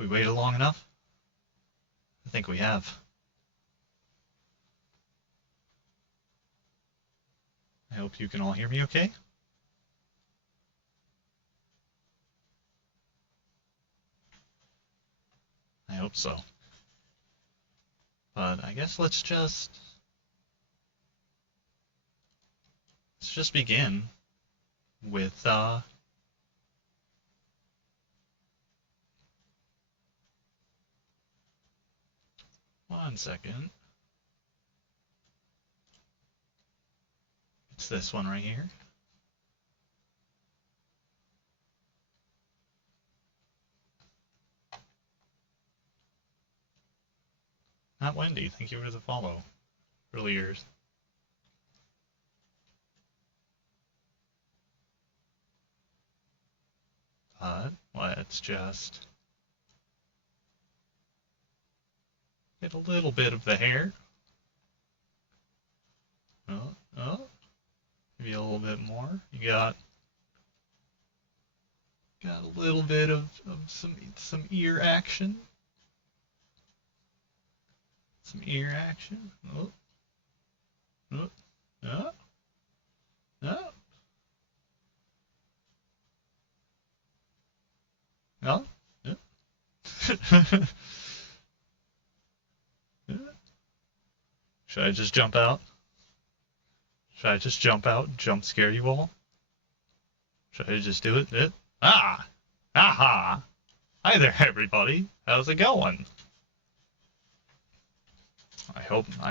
We waited long enough? I think we have. I hope you can all hear me okay. I hope so. But I guess let's just begin with one second. It's this one right here. Not Wendy, thank you for the follow earlier. But let's just get a little bit of the hair. Oh, maybe a little bit more. You got a little bit of some ear action. Some ear action. Oh, oh, oh, oh. Oh, yeah. Should I just jump out? Should I just jump out and jump scare you all? Should I just do it? Ah! Aha! Hi there, everybody. How's it going? I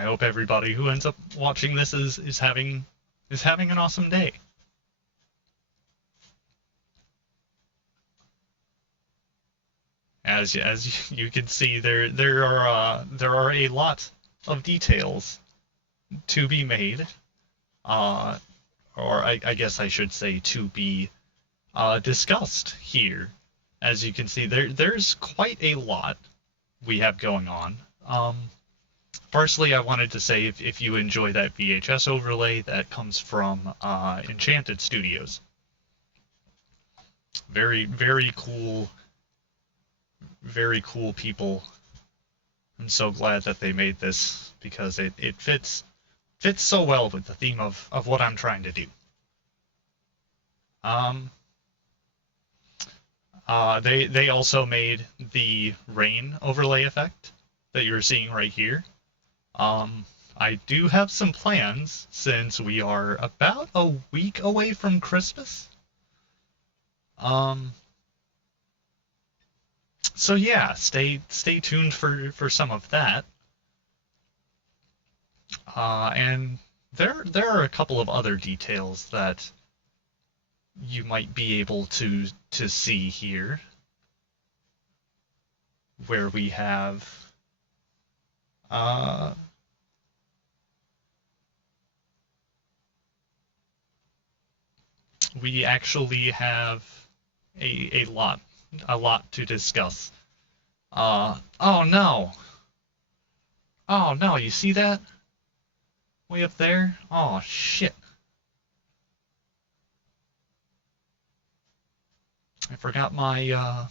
hope everybody who ends up watching this is having an awesome day. As you can see, there are a lot of details to be made, or I guess I should say to be discussed here. As you can see, there's quite a lot we have going on. Firstly, I wanted to say if you enjoy that VHS overlay, that comes from Enchanted Studios. Very, very cool people. I'm so glad that they made this because it fits so well with the theme of what I'm trying to do. They also made the rain overlay effect that you're seeing right here. I do have some plans since we are about a week away from Christmas. So yeah, stay tuned for some of that. And there are a couple of other details that you might be able to see here, where we have we actually have a lot to discuss. Oh no! Oh no! You see that? Way up there? Oh shit! I forgot my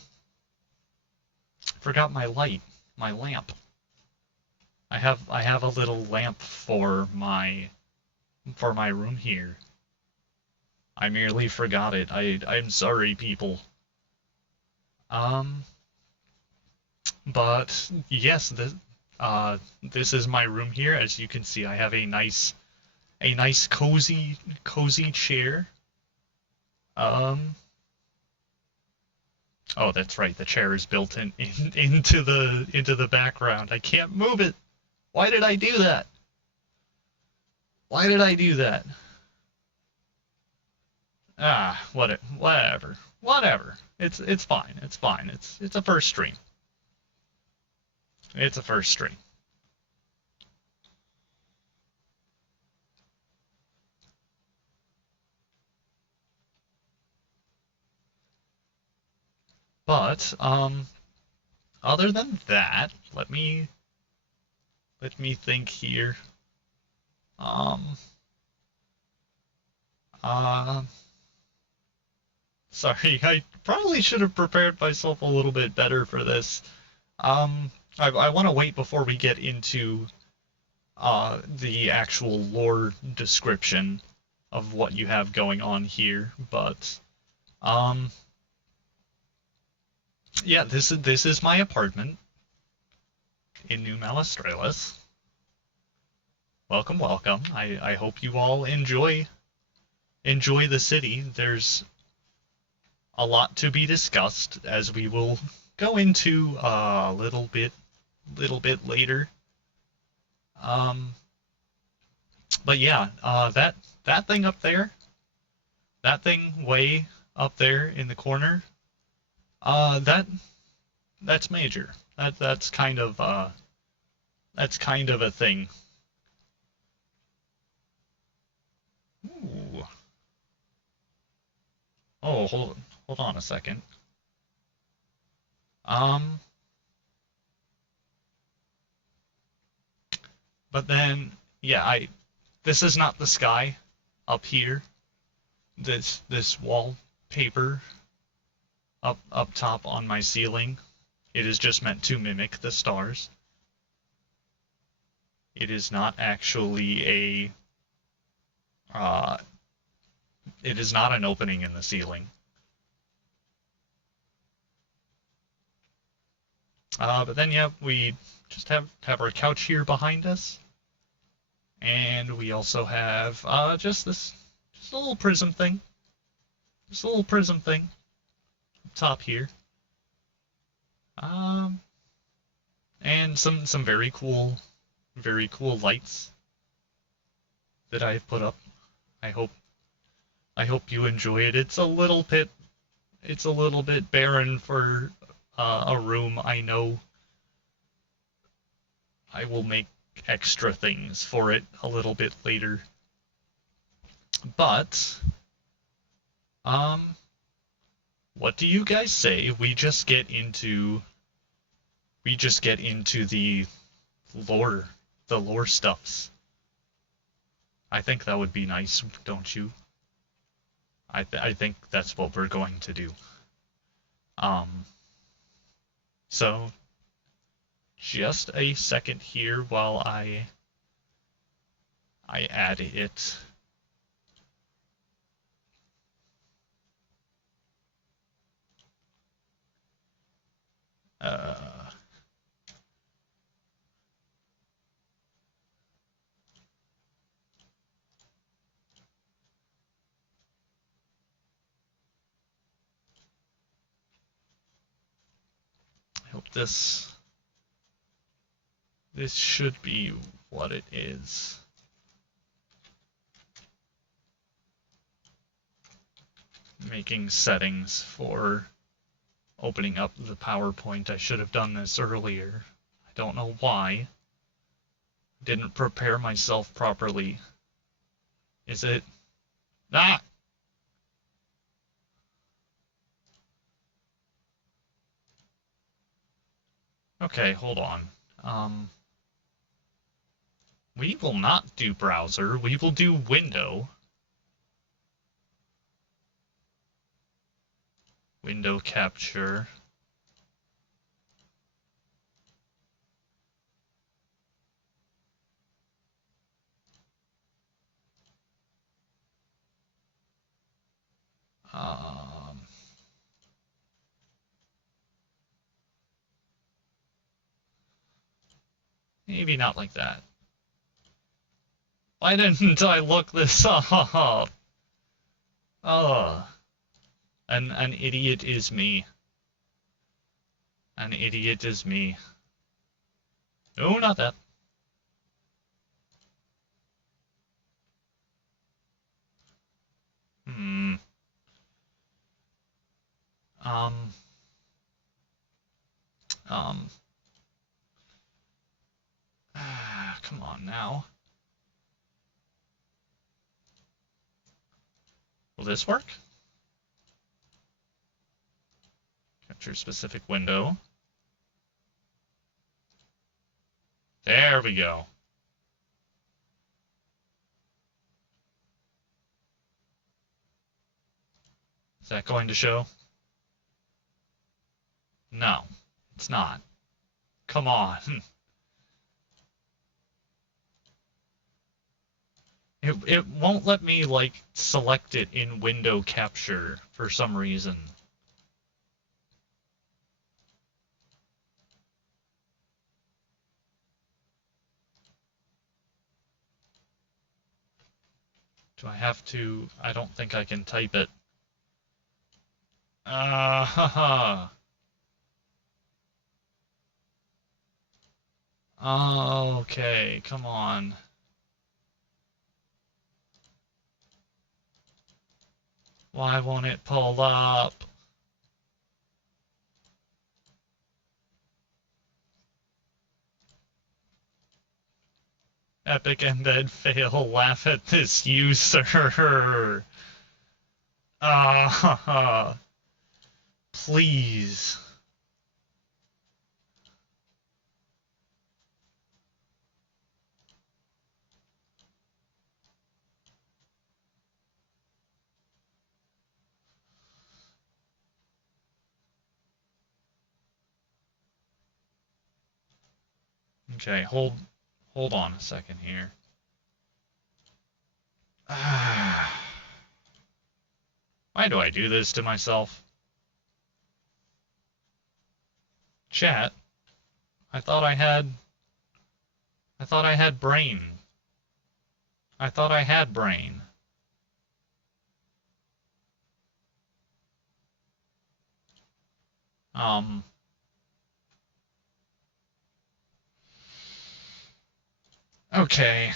light, my lamp. I have a little lamp for my room here. I merely forgot it. I'm sorry, people. But yes, this is my room here. As you can see, I have a nice cozy chair. Oh, that's right. The chair is built into the background. I can't move it. Why did I do that? Why did I do that? Ah, whatever. It's fine. It's fine. It's a first stream. It's a first stream. But other than that, let me think here. Sorry, I probably should have prepared myself a little bit better for this. I want to wait before we get into the actual lore description of what you have going on here, but um, yeah, this is my apartment in New Malastralis. Welcome, welcome. I hope you all enjoy the city. There's a lot to be discussed as we will go into a little bit later. Um, but yeah, that thing up there, that thing way up there in the corner, that's major. That's kind of a thing. Ooh. Oh, hold on a second. Um, but then yeah, I this is not the sky up here. This wallpaper up top on my ceiling. It is just meant to mimic the stars. It is not actually uh it is not an opening in the ceiling. But then yeah, we just have our couch here behind us, and we also have just a little prism thing, just a little prism thing up top here. Um, and some very cool lights that I've put up. I hope I hope you enjoy it. It's a little bit barren for a room. I know I will make extra things for it a little bit later. But um what do you guys say we just get into the lore the lore stuffs? I think that would be nice, don't you? I think that's what we're going to do. Um so just a second here while I add it. Uh, I hope this should be what it is. Making settings for opening up the PowerPoint. I should have done this earlier. I don't know why. Didn't prepare myself properly. Is it? Ah! Okay, hold on. We will not do browser. We will do window. Window capture. Um, Maybe not like that. Why didn't I look this up? Ugh. An idiot is me. An idiot is me. No, not that. Hmm. Um. Um. Come on now. Will this work? Capture specific window. There we go. Is that going to show? No, it's not. Come on. It won't let me, like, select it in window capture for some reason. Do I have to? I don't think I can type it. Haha. Okay, come on. Why won't it pull up? Epic and then fail. Laugh at this user. Ah, please. Okay, hold on a second here. Why do I do this to myself? Chat. I thought I had brain. I thought I had brain. Okay.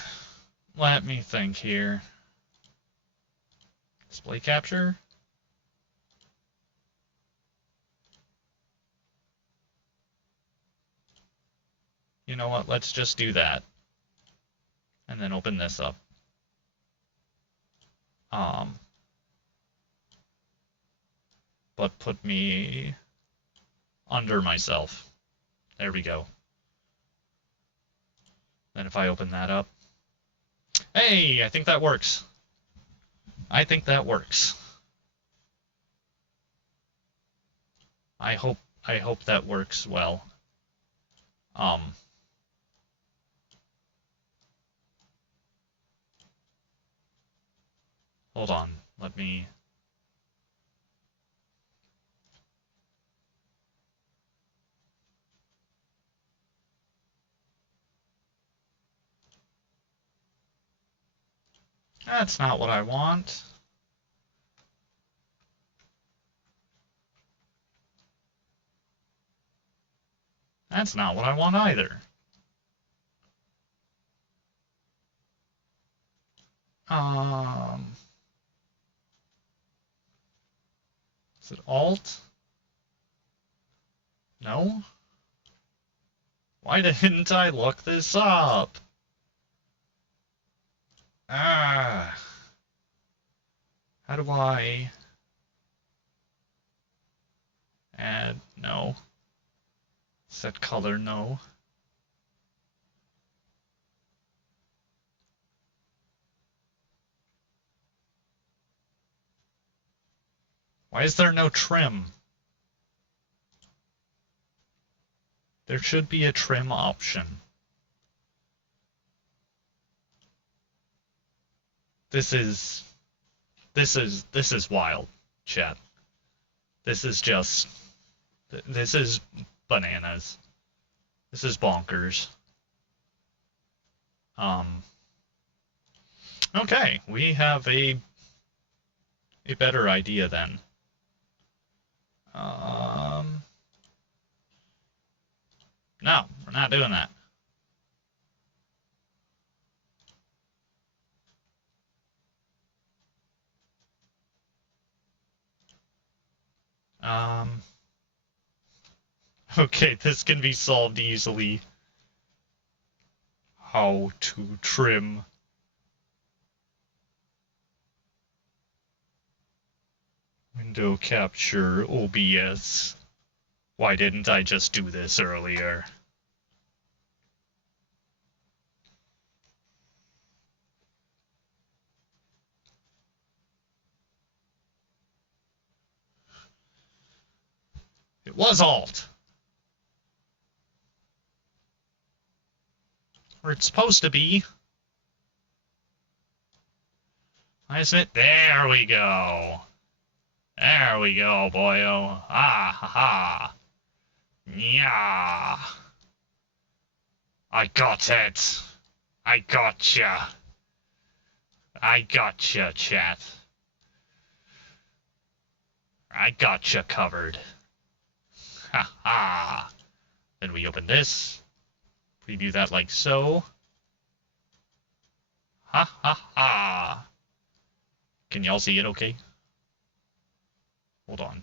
Let me think here. Display capture? You know what? Let's just do that. And then open this up. But put me under myself. There we go. Then if I open that up. Hey, I think that works. I think that works. I hope that works well. Hold on. Let me... That's not what I want. That's not what I want either. Is it Alt? No? Why didn't I look this up? How do I add? No. Set color? No. Why is there no trim? There should be a trim option. This is wild, chat. This is bananas. This is bonkers. Okay, we have a better idea then. No, we're not doing that. Okay, this can be solved easily. How to trim. Window capture OBS. Why didn't I just do this earlier? It was alt. Or it's supposed to be. Isn't it? There we go. There we go, boyo. Ah, ha, ha. Yeah. I got it. I gotcha. I gotcha, chat. I gotcha covered. Ha ha. Then we open this. We do that like so. Ha ha ha. Can y'all see it okay? Hold on.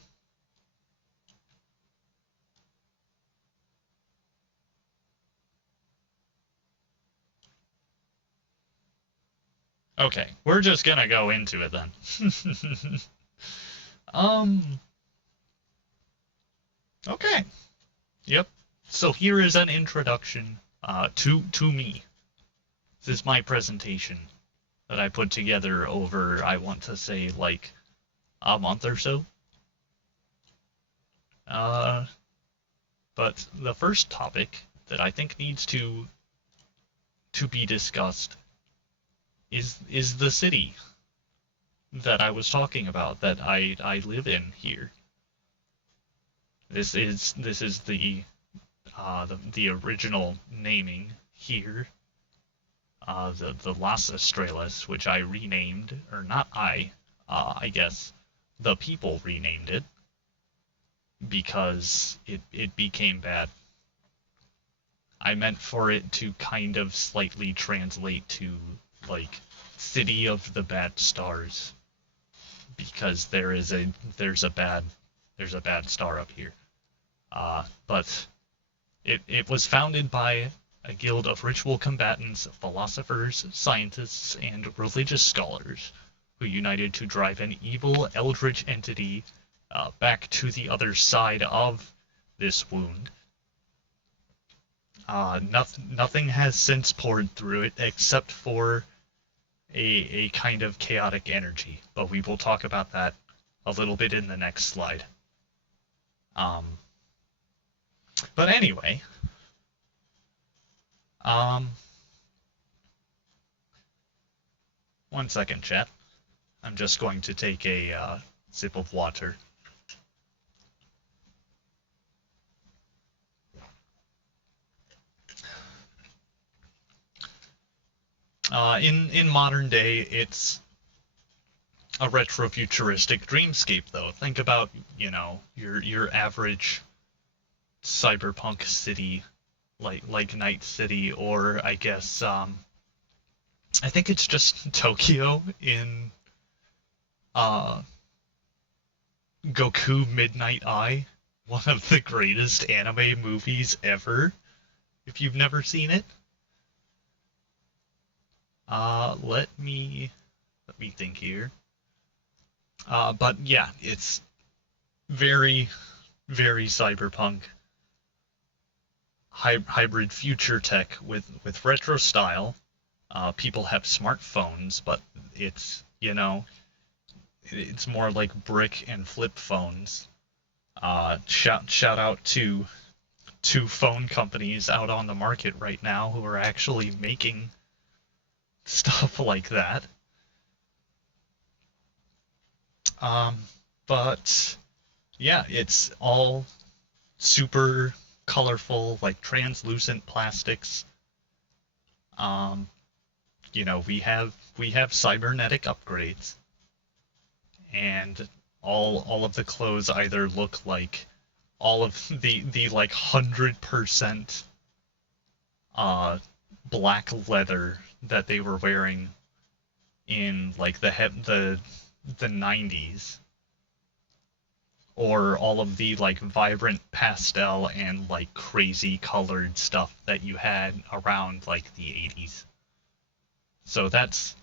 Okay, we're just gonna go into it then. Okay. Yep. So here is an introduction to me. This is my presentation that I put together over, I want to say, like a month or so. But the first topic that I think needs to be discussed is the city that I was talking about, that I live in here. This is the original naming here. The Las Estrellas, which I renamed, or not I guess the people renamed it because it became bad. I meant for it to kind of slightly translate to like City of the Bad Stars, because there's a bad star up here. But it was founded by a guild of ritual combatants, philosophers, scientists, and religious scholars who united to drive an evil eldritch entity back to the other side of this wound. Nothing has since poured through it except for a kind of chaotic energy, but we will talk about that a little bit in the next slide. But anyway, one second, chat. I'm just going to take a sip of water. In modern day, it's a retro-futuristic dreamscape, though. Think about, your average cyberpunk city, like Night City, or I guess I think it's just Tokyo in Goku Midnight Eye, one of the greatest anime movies ever. If you've never seen it, let me think here. But yeah, it's very, very cyberpunk. Hybrid future tech with retro style. People have smartphones, but it's more like brick and flip phones. Shout out to two phone companies out on the market right now who are actually making stuff like that. But yeah, it's all super colorful, like translucent plastics. We have cybernetic upgrades, and all of the clothes either look like all of the like 100% black leather that they were wearing in like the 90s, or all of the like vibrant pastel and like crazy colored stuff that you had around like the 80s. So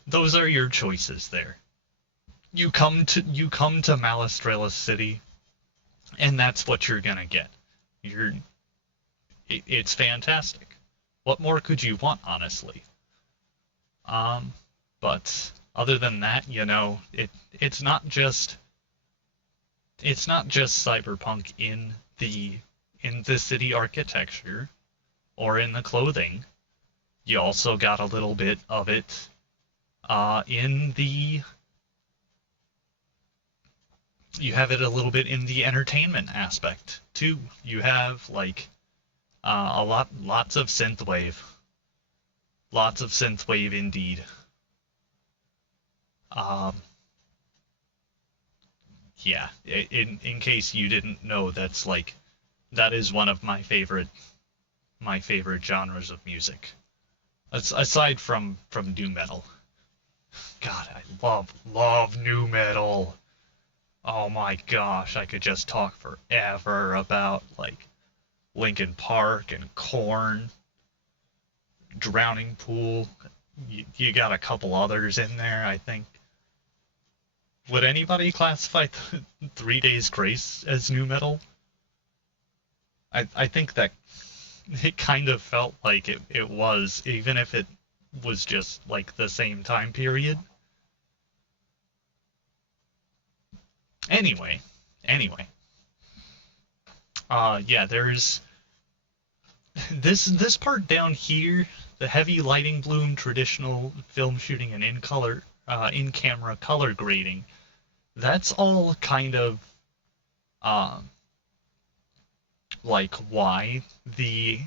those are your choices there. You come to Malastrella City, and that's what you're gonna get. It's fantastic. What more could you want, honestly? But other than that, it's not just cyberpunk in the in the city architecture or in the clothing. You also got a little bit of it in the you have it a little bit in the entertainment aspect too. You have like lots of synthwave indeed. Um, yeah, in case you didn't know, that is one of my favorite genres of music. Aside from nu metal. God, I love nu metal. Oh my gosh, I could just talk forever about like Linkin Park and Korn, Drowning Pool. You got a couple others in there, I think. Would anybody classify 3 Days Grace as nu metal? I think that it kind of felt like it was, even if it was just like the same time period. Anyway, anyway, yeah, there's this part down here, the heavy lighting bloom, traditional film shooting, and in camera color grading. That's all kind of um, like why the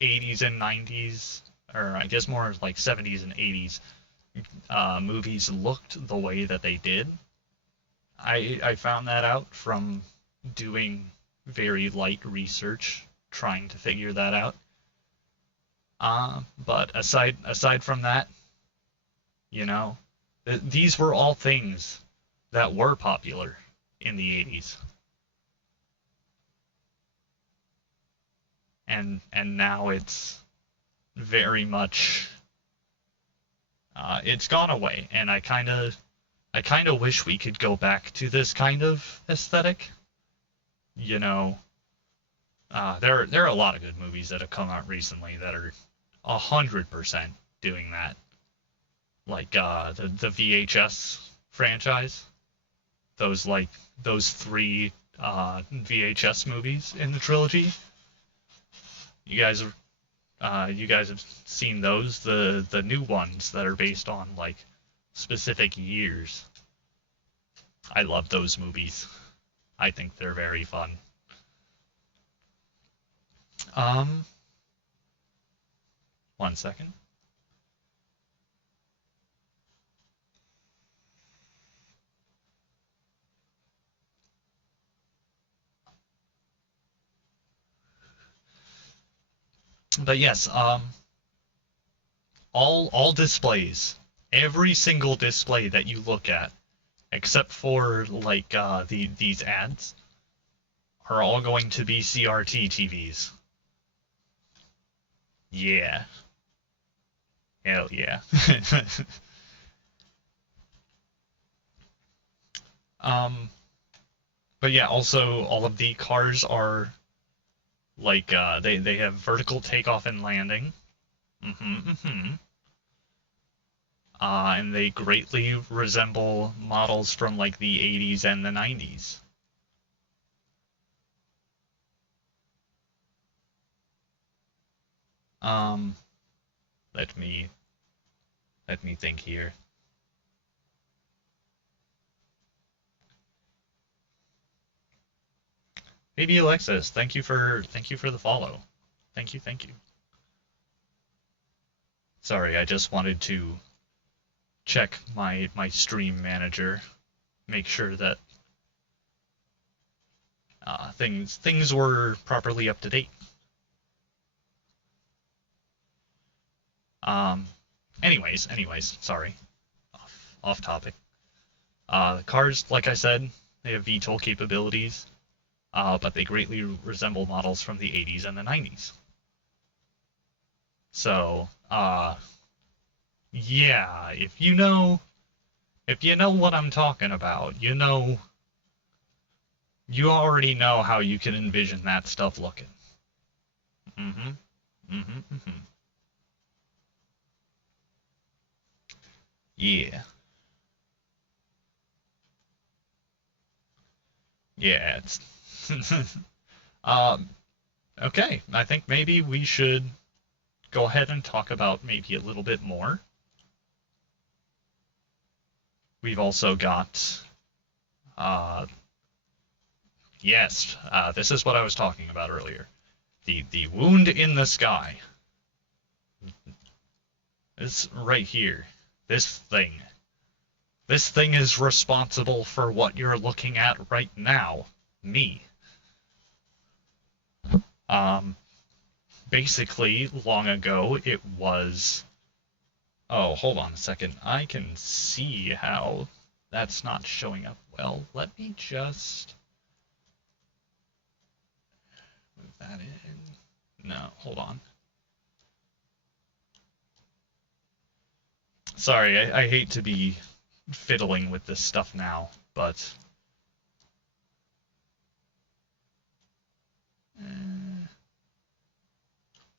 80s and 90s, or I guess more like 70s and 80s movies looked the way that they did. I found that out from doing very light research, trying to figure that out. But aside from that, you know, these were all things that were popular in the 80s, and now it's very much it's gone away, and I kind of wish we could go back to this kind of aesthetic. You know, there are a lot of good movies that have come out recently that are 100% doing that, like the VHS franchise. Those three VHS movies in the trilogy. You guys have seen those, the new ones that are based on like specific years. I love those movies. I think they're very fun. Um, One second. But yes, all displays, every single display that you look at, except for like these ads, are all going to be CRT TVs. Yeah, hell yeah. um, but yeah, also all of the cars are like they have vertical takeoff and landing. Mm-hmm. And they greatly resemble models from like the 80s and the 90s. Um, let me let me think here. Maybe Alexis, thank you for the follow. Thank you. Sorry, I just wanted to check my stream manager, make sure that things were properly up to date. Um, anyways, sorry, off topic. Cars, like I said, they have VTOL capabilities, but they greatly resemble models from the 80s and the 90s. So, yeah, if you know what I'm talking about, you already know how you can envision that stuff looking. Mm-hmm. Mm-hmm. Mm-hmm. Yeah. Yeah, it's Um, okay, I think maybe we should go ahead and talk about maybe a little bit more. We've also got, uh, yes, this is what I was talking about earlier. The wound in the sky. This right here. This thing. This thing is responsible for what you're looking at right now. Me. Um, basically, long ago, it was... Oh, hold on a second. I can see how that's not showing up well. Let me just move that in. No, hold on. Sorry, I hate to be fiddling with this stuff now, but...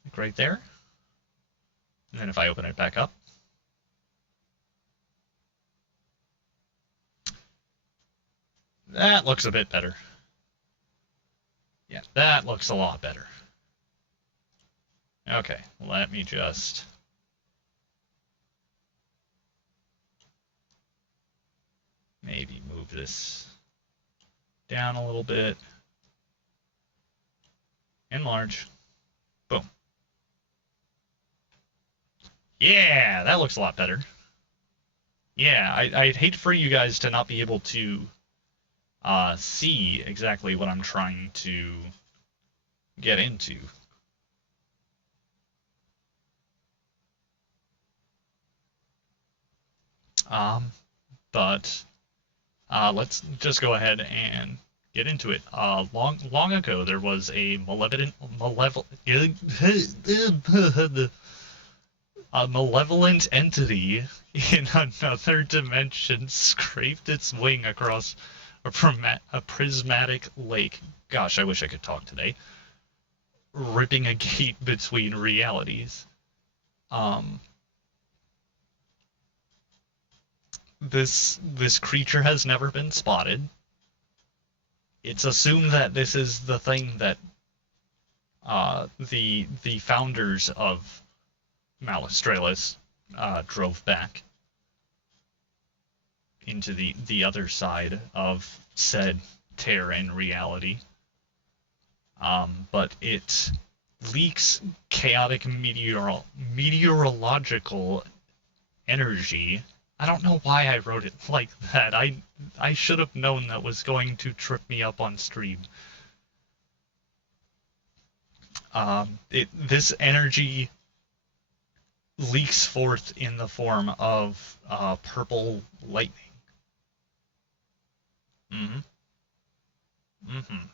like right there. And then if I open it back up, that looks a bit better. Yeah, that looks a lot better. Okay, let me just... maybe move this down a little bit. Enlarge. Boom. Yeah, that looks a lot better. Yeah, I'd hate for you guys to not be able to see exactly what I'm trying to get into. But let's just go ahead and get into it. Long ago, there was a a malevolent entity in another dimension scraped its wing across a prismatic lake. Gosh, I wish I could talk today. Ripping a gate between realities. This creature has never been spotted. It's assumed that this is the thing that the founders of Malastralis drove back into the other side of said Terran reality. But it leaks chaotic meteorological energy. I don't know why I wrote it like that. I should have known that was going to trip me up on stream. This energy leaks forth in the form of purple lightning. Mm-hmm. Mm-hmm.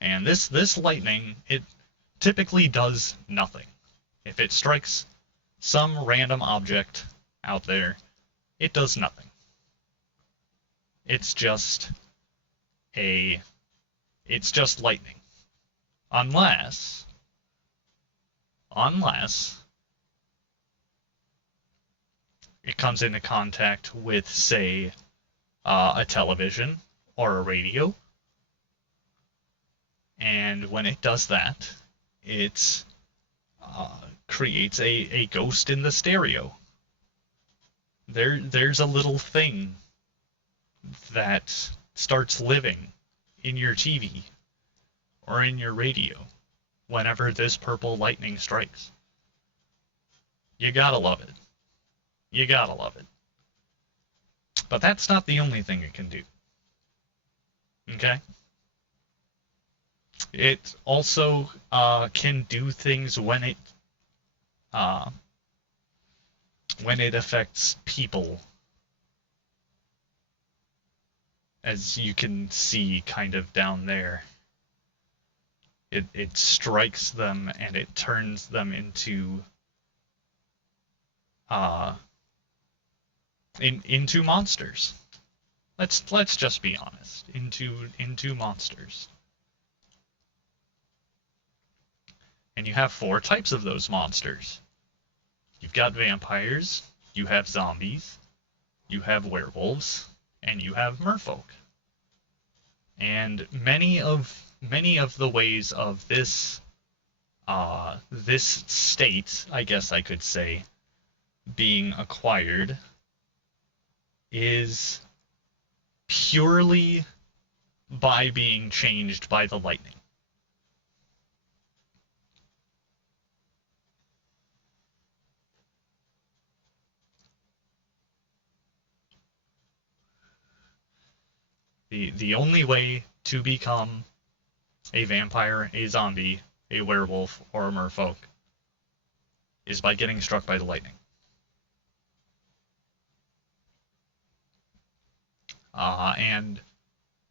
And this lightning, it typically does nothing. If it strikes some random object out there, it does nothing. It's just lightning. Unless it comes into contact with, say, a television or a radio. And when it does that, it creates a ghost in the stereo. There's a little thing that starts living in your TV or in your radio whenever this purple lightning strikes. You gotta love it. You gotta love it. But that's not the only thing it can do. Okay? It also can do things when it affects people, as you can see kind of down there. It strikes them and it turns them into into monsters. Let's just be honest. Into monsters. And you have 4 types of those monsters. You've got vampires, you have zombies, you have werewolves, and you have merfolk. And many of the ways of this state, I guess I could say, being acquired is purely by being changed by the lightning. The only way to become a vampire, a zombie, a werewolf, or a merfolk is by getting struck by the lightning. And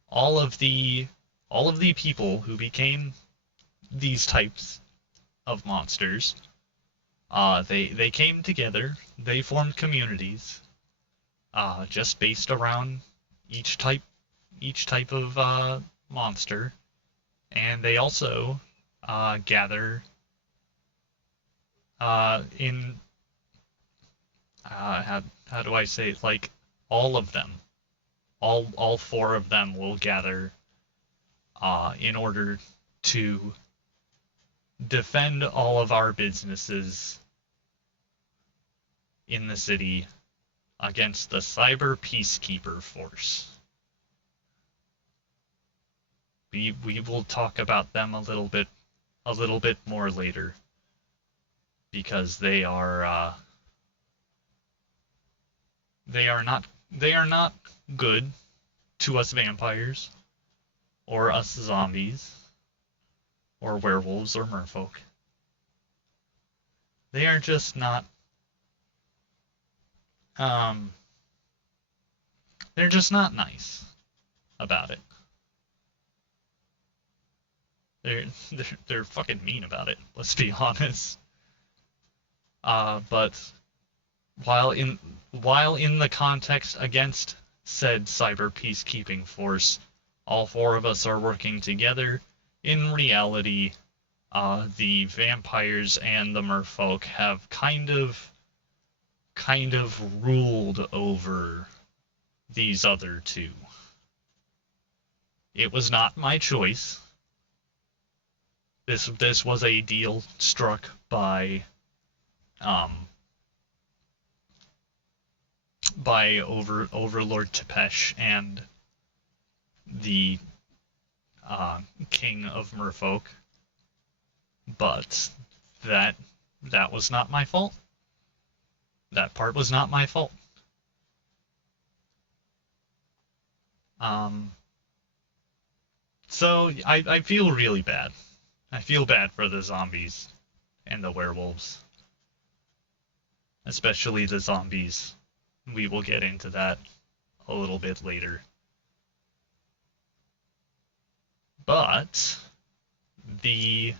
all of the people who became these types of monsters, they came together. They formed communities, just based around each type of monster, and they also gather in how do I say it? Like all of them, all four of them will gather in order to defend all of our businesses in the city against the Cyber Peacekeeper Force. We will talk about them a little bit more later, because they are not good to us vampires or us zombies or werewolves or merfolk. They are just not they're just not nice about it. They're fucking mean about it, let's be honest. But while in the context against said cyber peacekeeping force, all four of us are working together. In reality, the vampires and the merfolk have kind of ruled over these other two. It was not my choice. This was a deal struck by Overlord Tepesh and the King of Merfolk, but that was not my fault. That part was not my fault. So I feel really bad. I feel bad for the zombies and the werewolves. Especially the zombies. We will get into that a little bit later. But the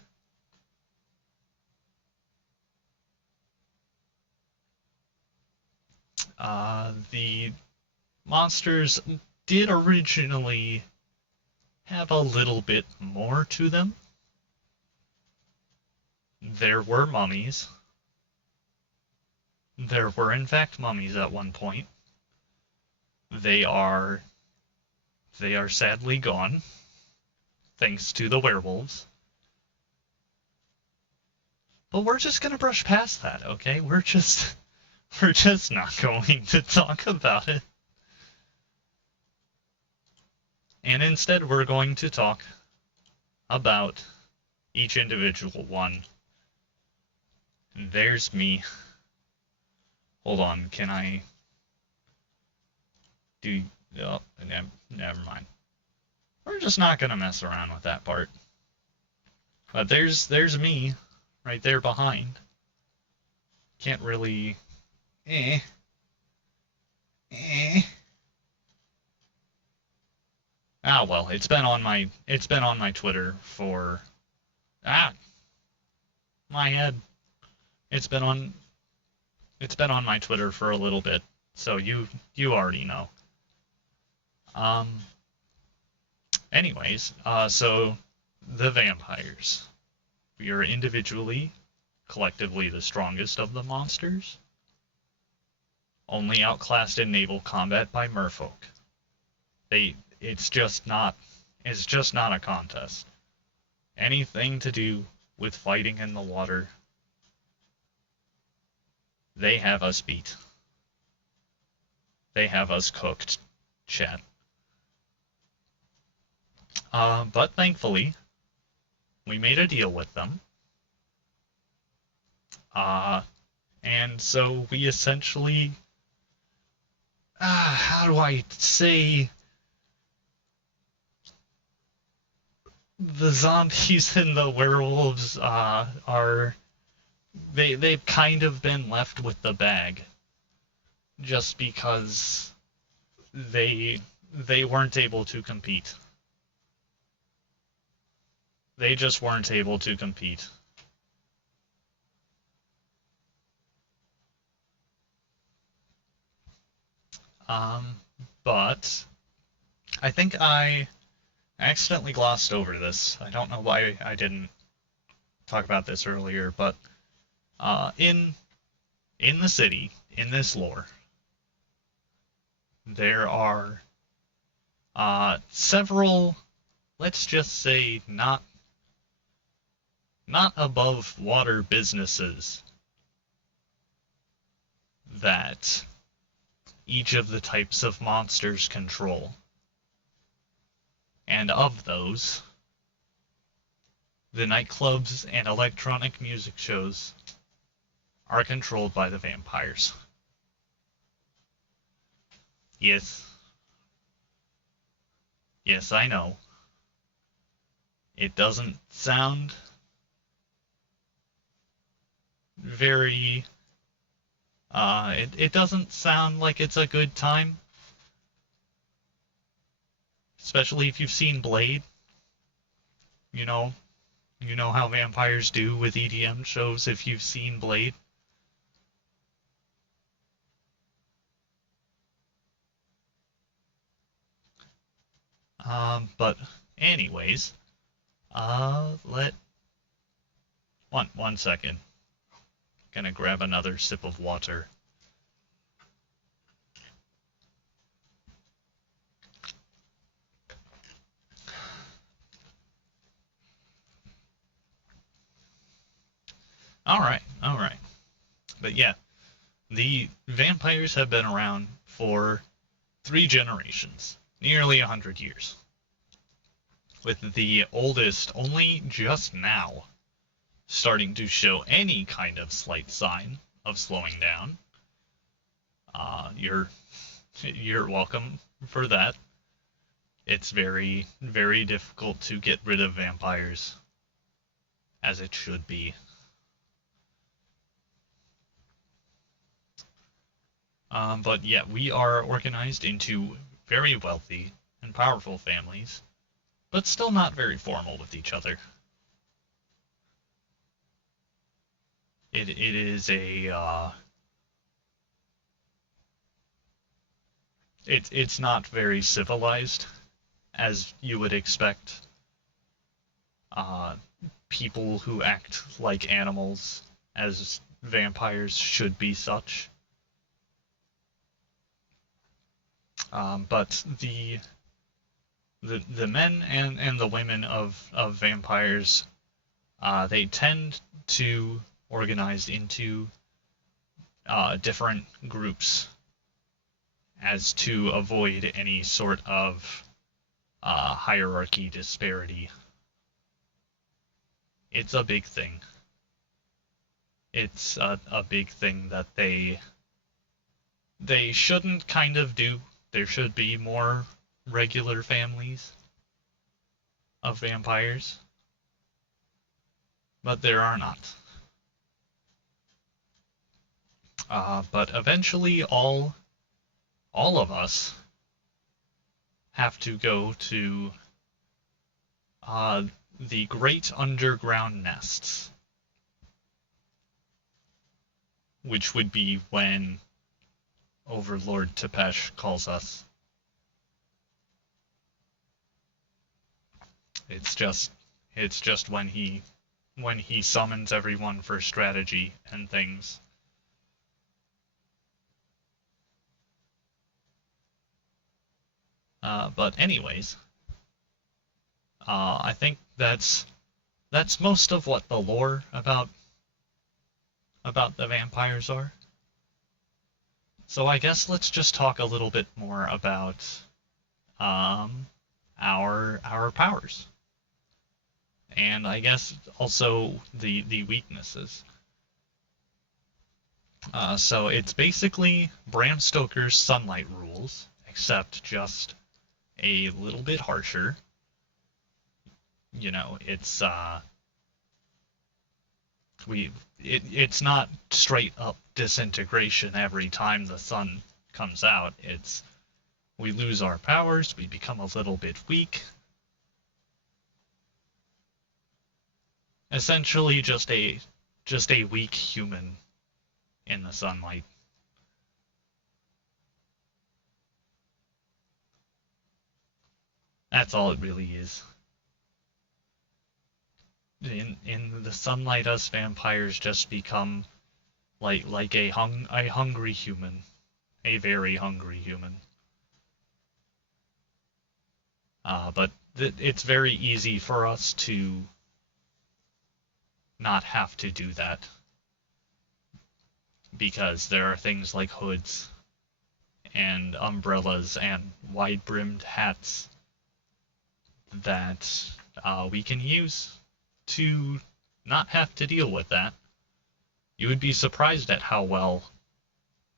monsters did originally have a little bit more to them. There were mummies. There were in fact mummies at one point. They are sadly gone, thanks to the werewolves. But we're just gonna brush past that, okay? We're just not going to talk about it. And instead we're going to talk about each individual one. And there's me. Hold on, can I do... Oh, never mind. We're just not gonna mess around with that part. But there's me, right there behind. Can't really... Ah, well, it's been on my Twitter for... my head. It's been on my Twitter for a little bit, so you already know. Anyways, so the vampires. We are individually, collectively the strongest of the monsters, only outclassed in naval combat by merfolk. It's just not is just not a contest. Anything to do with fighting in the water, they have us beat. They have us cooked, chat. But thankfully, we made a deal with them. And so we essentially, how do I say, the zombies and the werewolves they've kind of been left with the bag, just because they weren't able to compete. They just weren't able to compete. But I think I accidentally glossed over this. I don't know why I didn't talk about this earlier, but in the city, in this lore, there are several, let's just say, not above water businesses that each of the types of monsters control. And of those, the nightclubs and electronic music shows are controlled by the vampires. Yes. Yes, I know. It doesn't sound very... it doesn't sound like it's a good time. Especially if you've seen Blade. You know how vampires do with EDM shows if you've seen Blade. But anyways, one second. Gonna grab another sip of water. Alright. But yeah, the vampires have been around for 3 generations, nearly 100 years. With the oldest only just now starting to show any kind of slight sign of slowing down. You're welcome for that. It's very, very difficult to get rid of vampires, as it should be. But yeah, we are organized into very wealthy and powerful families, but still not very formal with each other. It is a it's not very civilized, as you would expect. People who act like animals, as vampires should be such. But the men and the women of vampires, they tend to organize into different groups as to avoid any sort of hierarchy disparity. It's a big thing. It's a big thing that they shouldn't kind of do. There should be more regular families of vampires, but there are not. But eventually all of us have to go to the Great Underground Nests, which would be when Overlord Tepesh calls us. It's just when he summons everyone for strategy and things. But anyways, I think that's most of what the lore about the vampires are. So I guess let's just talk a little bit more about um, our powers, and I guess also the weaknesses. So it's basically Bram Stoker's Sunlight Rules, except just a little bit harsher. It's we it's not straight up disintegration every time the sun comes out. It's we lose our powers, we become a little bit weak. Essentially just a weak human in the sunlight. That's all it really is. In the sunlight, us vampires just become like a hungry human, a very hungry human. But it's very easy for us to not have to do that because there are things like hoods and umbrellas and wide-brimmed hats that we can use to not have to deal with that. You would be surprised at how well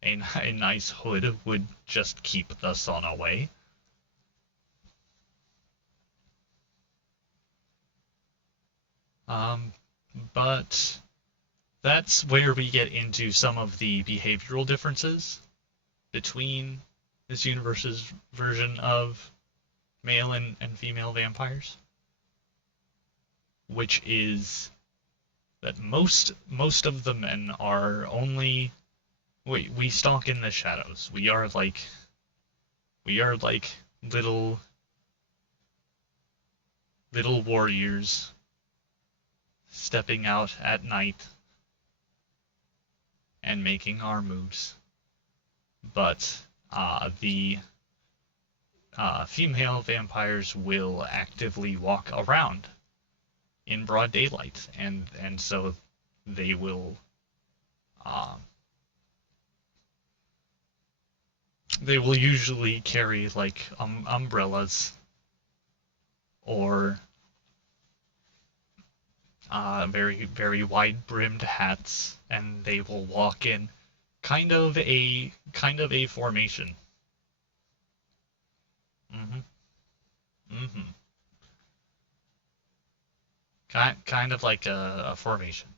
a nice hood would just keep the sun away. Um, but that's where we get into some of the behavioral differences between this universe's version of male and female vampires, which is that most of the men are only we stalk in the shadows. We are like little warriors stepping out at night and making our moves. But the female vampires will actively walk around in broad daylight, and so they will uh, they will usually carry like umbrellas or very very wide brimmed hats, and they will walk in kind of a formation. Hmm. Hmm. Kind of like a formation.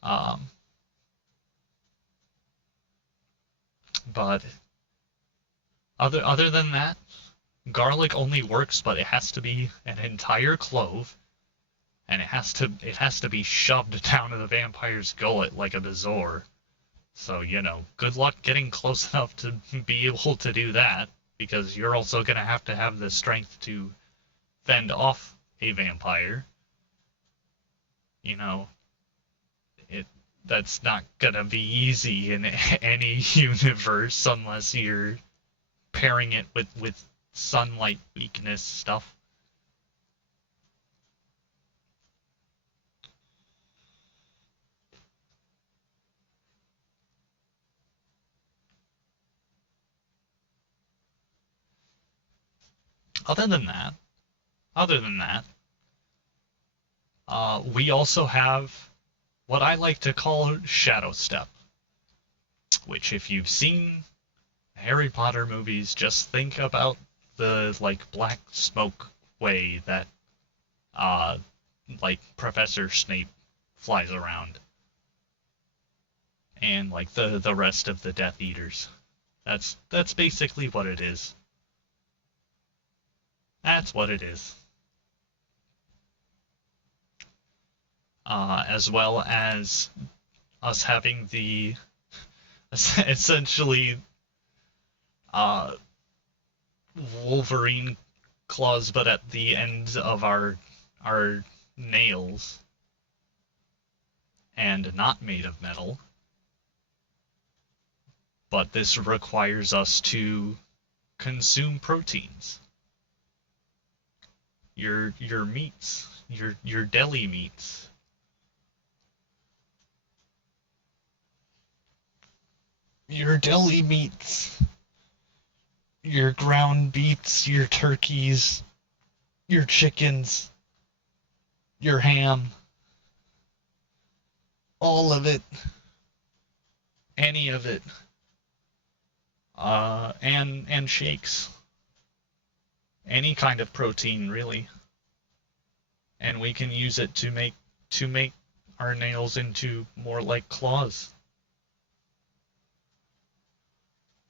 Um, but other than that, garlic only works, but it has to be an entire clove, and it has to be shoved down to the vampire's gullet like a bezoar. So good luck getting close enough to be able to do that, because you're also gonna have to have the strength to fend off a vampire. You know, it that's not gonna be easy in any universe unless you're pairing it with sunlight weakness stuff. Other than that, other than that, we also have what I like to call shadow step, which if you've seen Harry Potter movies, just think about the like black smoke way that uh like Professor Snape flies around, and like the rest of the Death Eaters. That's basically what it is. That's what it is. As well as us having the essentially uh, Wolverine claws, but at the ends of our nails, and not made of metal. But this requires us to consume proteins. Your meats, your deli meats. Your deli meats. Your ground beefs, your turkeys, your chickens, your ham. All of it. Any of it. And shakes. Any kind of protein, really. And we can use it to make our nails into more like claws.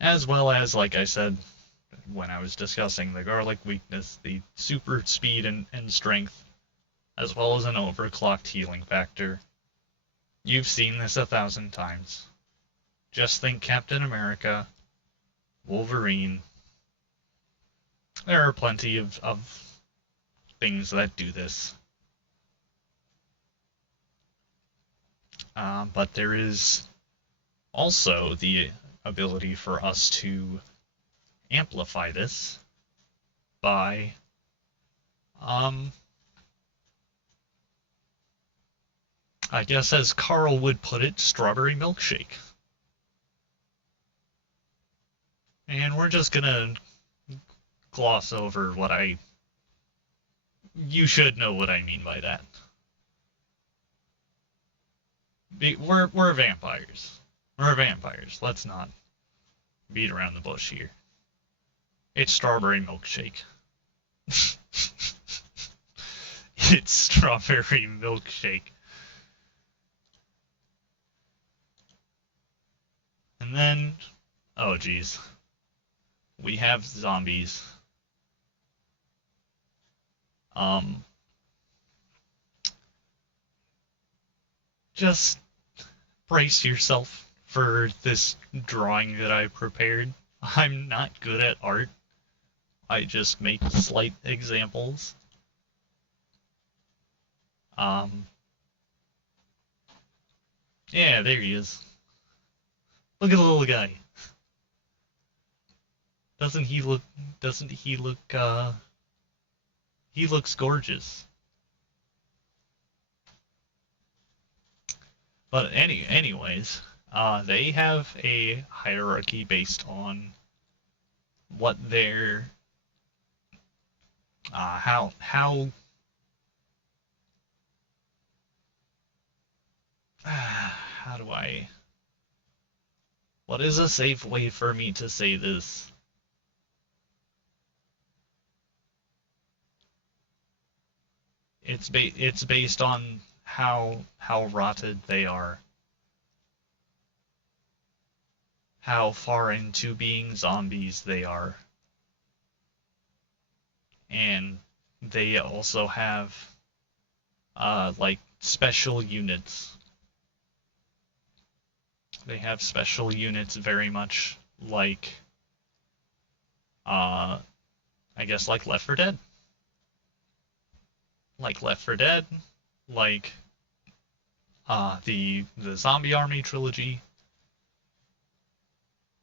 As well as, like I said when I was discussing the garlic weakness, the super speed and strength, as well as an overclocked healing factor. You've seen this 1,000 times. Just think Captain America, Wolverine. There are plenty of things that do this. But there is also the ability for us to amplify this by I guess as Carl would put it, strawberry milkshake. And we're just gonna gloss over what you should know what I mean by that. We're vampires. We're vampires. Let's not beat around the bush here. It's strawberry milkshake. It's strawberry milkshake. And then, oh geez, we have zombies. Just brace yourself for this drawing that I prepared. I'm not good at art. I just make slight examples. Yeah, there he is. Look at the little guy. Doesn't he look, he looks gorgeous. But anyways, they have a hierarchy based on what their, how do I, what is a safe way for me to say this? It's based on how rotted they are. How far into being zombies they are. And they also have like special units. They have special units very much like I guess like Left 4 Dead. Like Left 4 Dead, like the Zombie Army trilogy.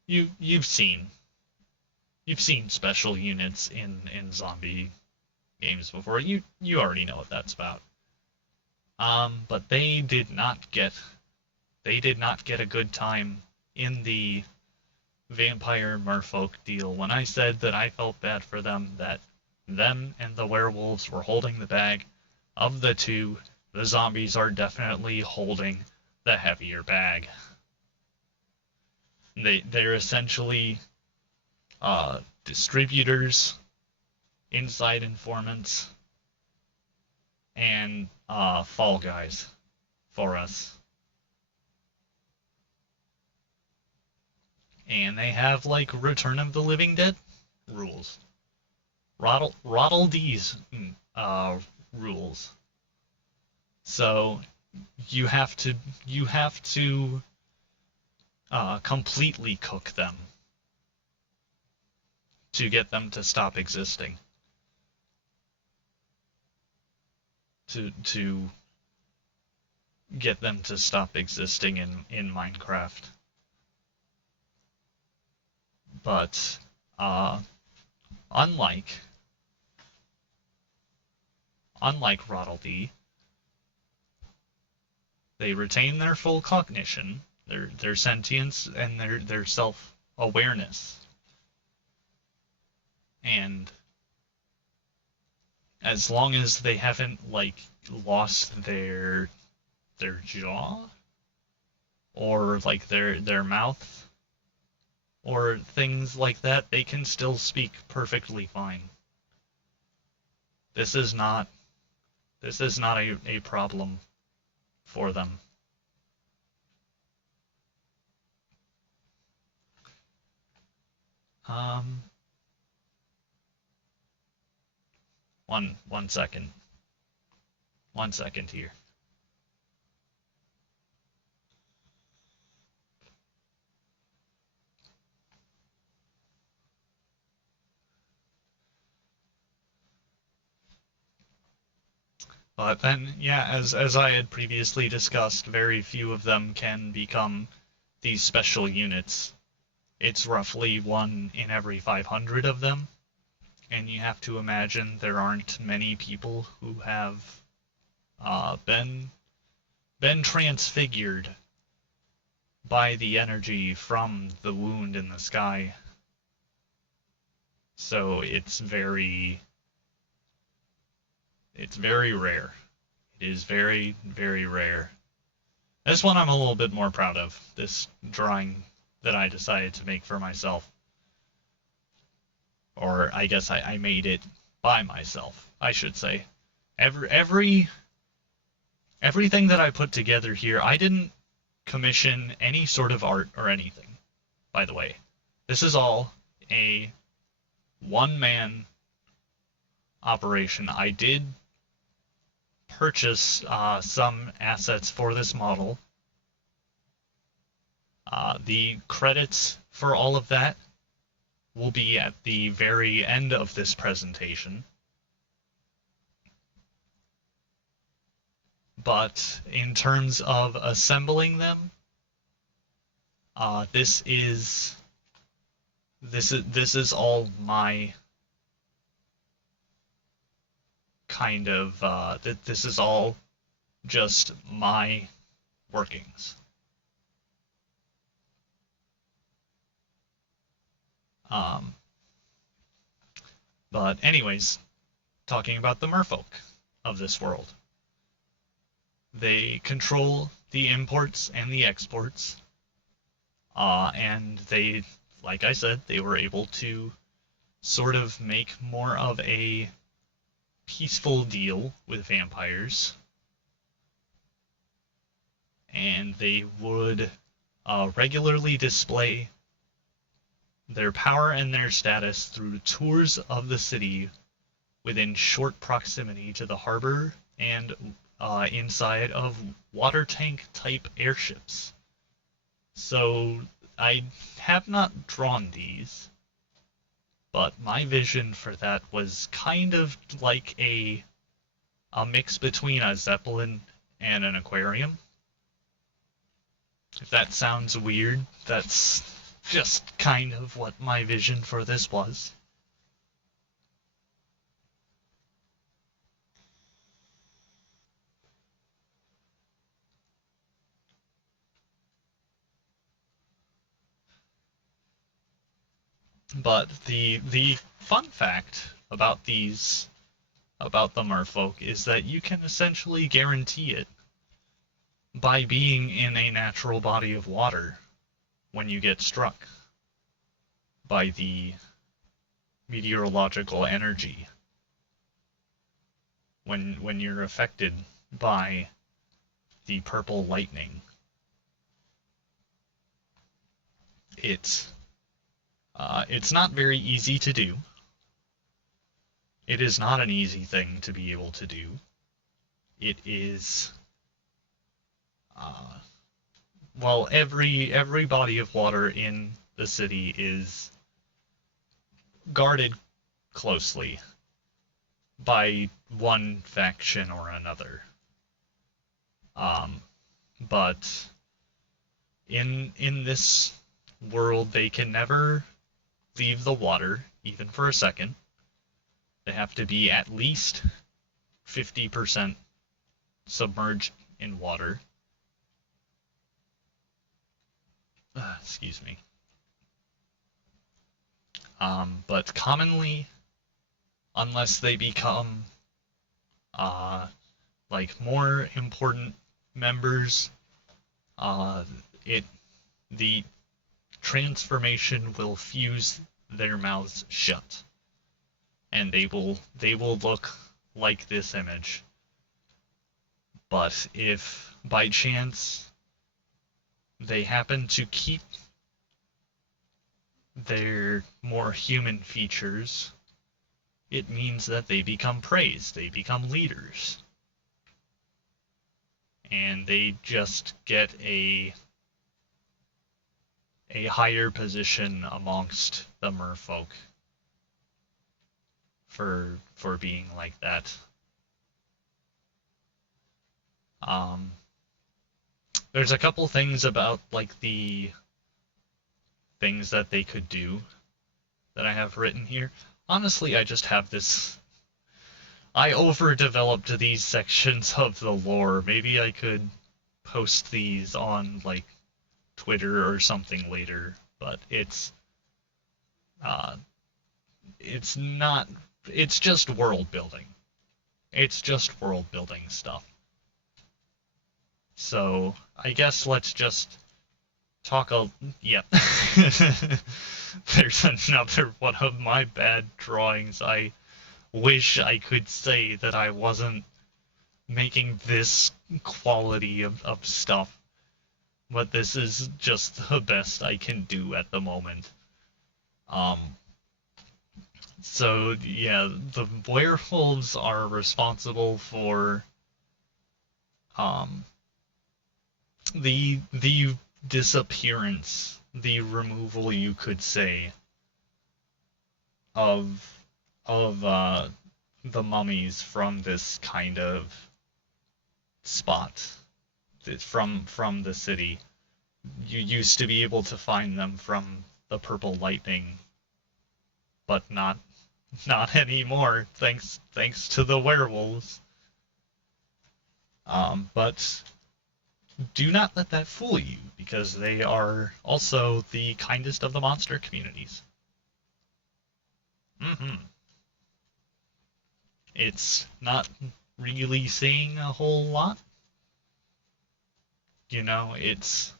You've seen special units in zombie games before. You already know what that's about. But they did not get a good time in the vampire merfolk deal when I said that I felt bad for them, that them and the werewolves were holding the bag. Of the two, the zombies are definitely holding the heavier bag. They're essentially distributors, inside informants, and fall guys for us. And they have like Return of the Living Dead rules. Roddle D's rules. So you have to completely cook them to get them to stop existing. To get them to stop existing in Minecraft. But unlike Roddle, they retain their full cognition, their sentience, and their self-awareness. And as long as they haven't like lost their jaw or like their mouth or things like that, they can still speak perfectly fine. This is not a problem for them. One second. 1 second here. But then, yeah, as I had previously discussed, very few of them can become these special units. It's roughly 1 in every 500 of them, and you have to imagine there aren't many people who have been transfigured by the energy from the wound in the sky. So it's very rare. It is very, very rare. This one I'm a little bit more proud of, this drawing that I decided to make for myself. Or I guess I made it by myself, I should say. Everything that I put together here, I didn't commission any sort of art or anything, by the way. This is all a one-man operation. I did purchase some assets for this model. The credits for all of that will be at the very end of this presentation. But in terms of assembling them, this is all my kind of this is all just my workings. But anyways, talking about the merfolk of this world. They control the imports and the exports, and they, like I said, they were able to sort of make more of a peaceful deal with vampires, and they would regularly display their power and their status through tours of the city within short proximity to the harbor and inside of water tank type airships. So I have not drawn these, but my vision for that was kind of like a mix between a Zeppelin and an aquarium. If that sounds weird, that's just kind of what my vision for this was. But the fun fact about the merfolk is that you can essentially guarantee it by being in a natural body of water when you get struck by the meteorological energy. When you're affected by the purple lightning, it's not very easy to do. It is not an easy thing to be able to do. It is, well, every body of water in the city is guarded closely by one faction or another. But in this world, they can never leave the water, even for a second. They have to be at least 50% submerged in water. Excuse me. But commonly, unless they become like more important members, it the transformation will fuse their mouths shut, and they will look like this image. But if by chance they happen to keep their more human features, it means that they become praised, they become leaders. And they just get a higher position amongst the merfolk for being like that. There's a couple things about like the things that they could do that I have written here. Honestly, I just have this. I overdeveloped these sections of the lore. Maybe I could post these on like Twitter or something later, but it's not. It's just world building. It's just world building stuff. So I guess let's just talk a. Yep. There's another one of my bad drawings. I wish I could say that I wasn't making this quality of stuff, but this is just the best I can do at the moment. So yeah, the werewolves are responsible for the disappearance, the removal, you could say, of the mummies from this kind of spot, from the city. You used to be able to find them from the purple lightning, but not anymore, thanks to the werewolves. But do not let that fool you, because they are also the kindest of the monster communities. It's not really saying a whole lot. You know, it's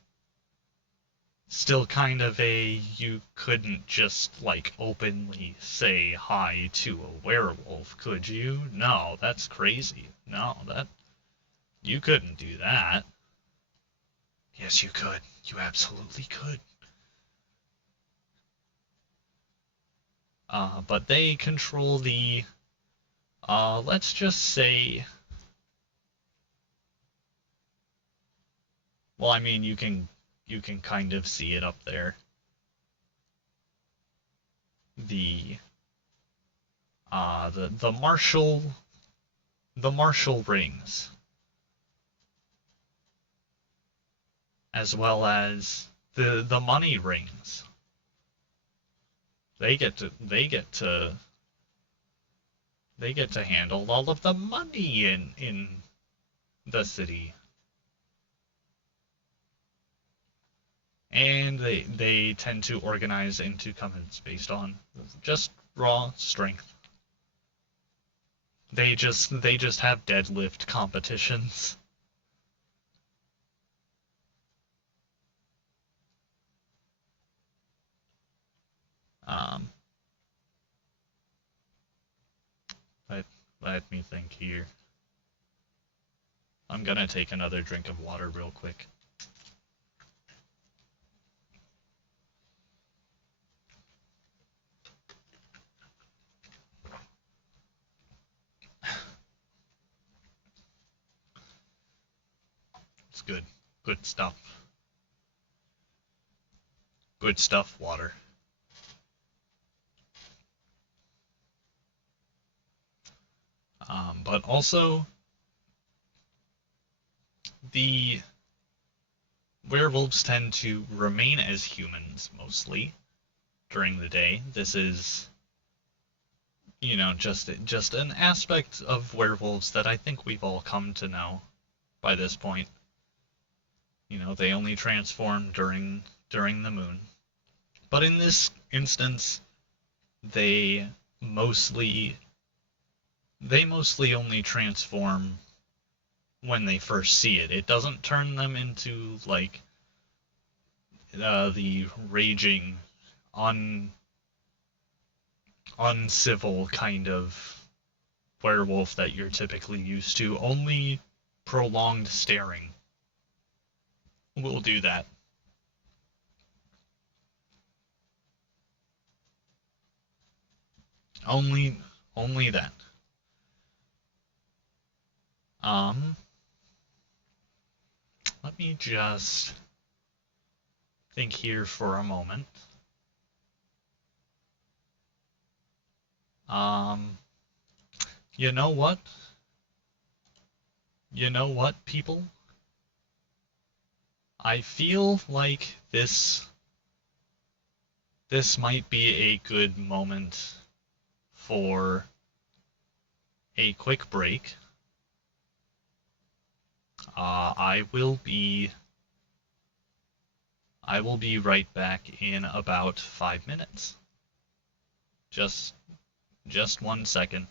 still kind of you couldn't just like openly say hi to a werewolf, could you? No, that's crazy. No, you couldn't do that. Yes, you could. You absolutely could. But they control the, let's just say, well, I mean, you can kind of see it up there. The martial rings, as well as the money rings. They get to handle all of the money in the city. And they tend to organize into covenants based on just raw strength. They just have deadlift competitions. Let me think here. I'm gonna take another drink of water real quick. It's good. Good stuff. Good stuff, water. But also, the werewolves tend to remain as humans mostly during the day. This is just an aspect of werewolves that I think we've all come to know by this point. They only transform during the moon. But in this instance, they mostly they mostly only transform when they first see it. It doesn't turn them into like the raging, un uncivil kind of werewolf that you're typically used to. Only prolonged staring will do that. Only only that. Um, Let me just think here for a moment. Um, you know what? You know what, people? I feel like this might be a good moment for a quick break. I will be right back in about 5 minutes. Just just 1 second.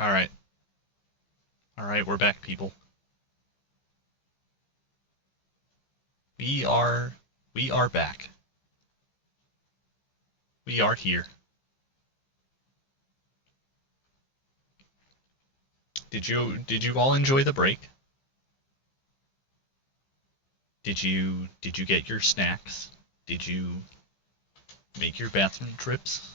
Alright. Alright, we're back, people. We are back. We are here. Did you all enjoy the break? Did you get your snacks? Did you make your bathroom trips?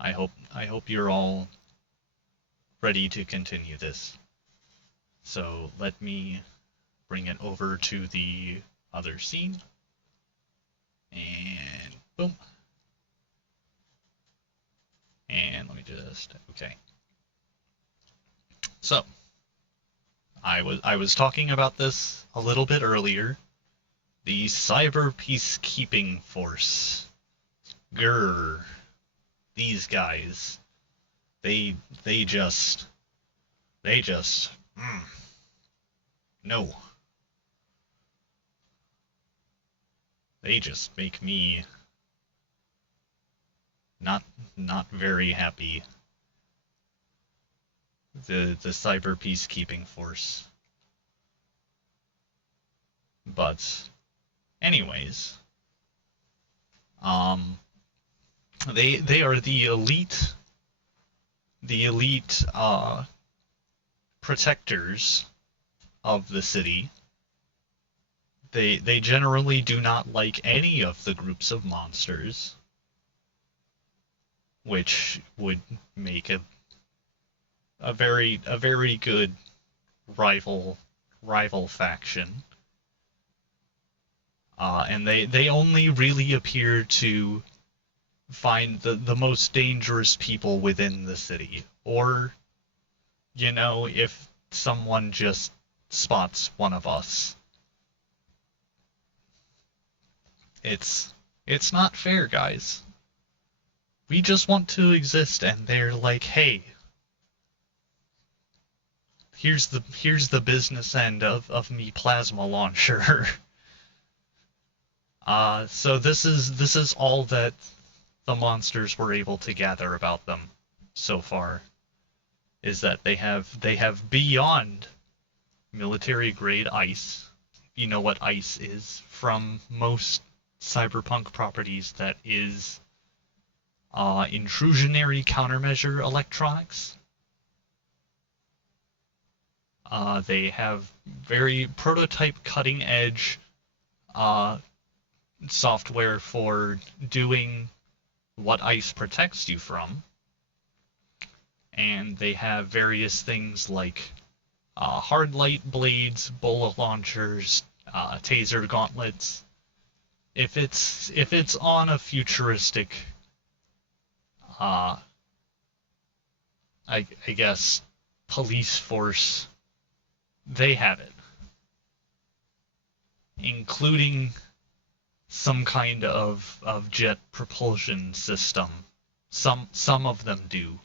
I hope you're all ready to continue this. So let me bring it over to the other scene. And boom. And let me just, okay. So, I was talking about this a little bit earlier. The Cyber Peacekeeping Force. Grrr. These guys. They just no. They just make me not very happy. The Cyber Peacekeeping Force. But anyways, they are the elite protectors of the city. They generally do not like any of the groups of monsters, which would make a very good rival faction. And they only really appear to find the most dangerous people within the city. Or, you know, if someone just spots one of us. It's not fair, guys. We just want to exist, and they're like, hey, here's the business end of me plasma launcher. So this is all that the monsters were able to gather about them so far, is that they have beyond military grade ice. You know what ice is from most cyberpunk properties. That is intrusionary countermeasure electronics. They have very prototype cutting edge software for doing what ice protects you from. And they have various things like hard light blades, bola launchers, taser gauntlets. If it's on a futuristic, I guess, police force, they have it, including some kind of jet propulsion system. Some of them do.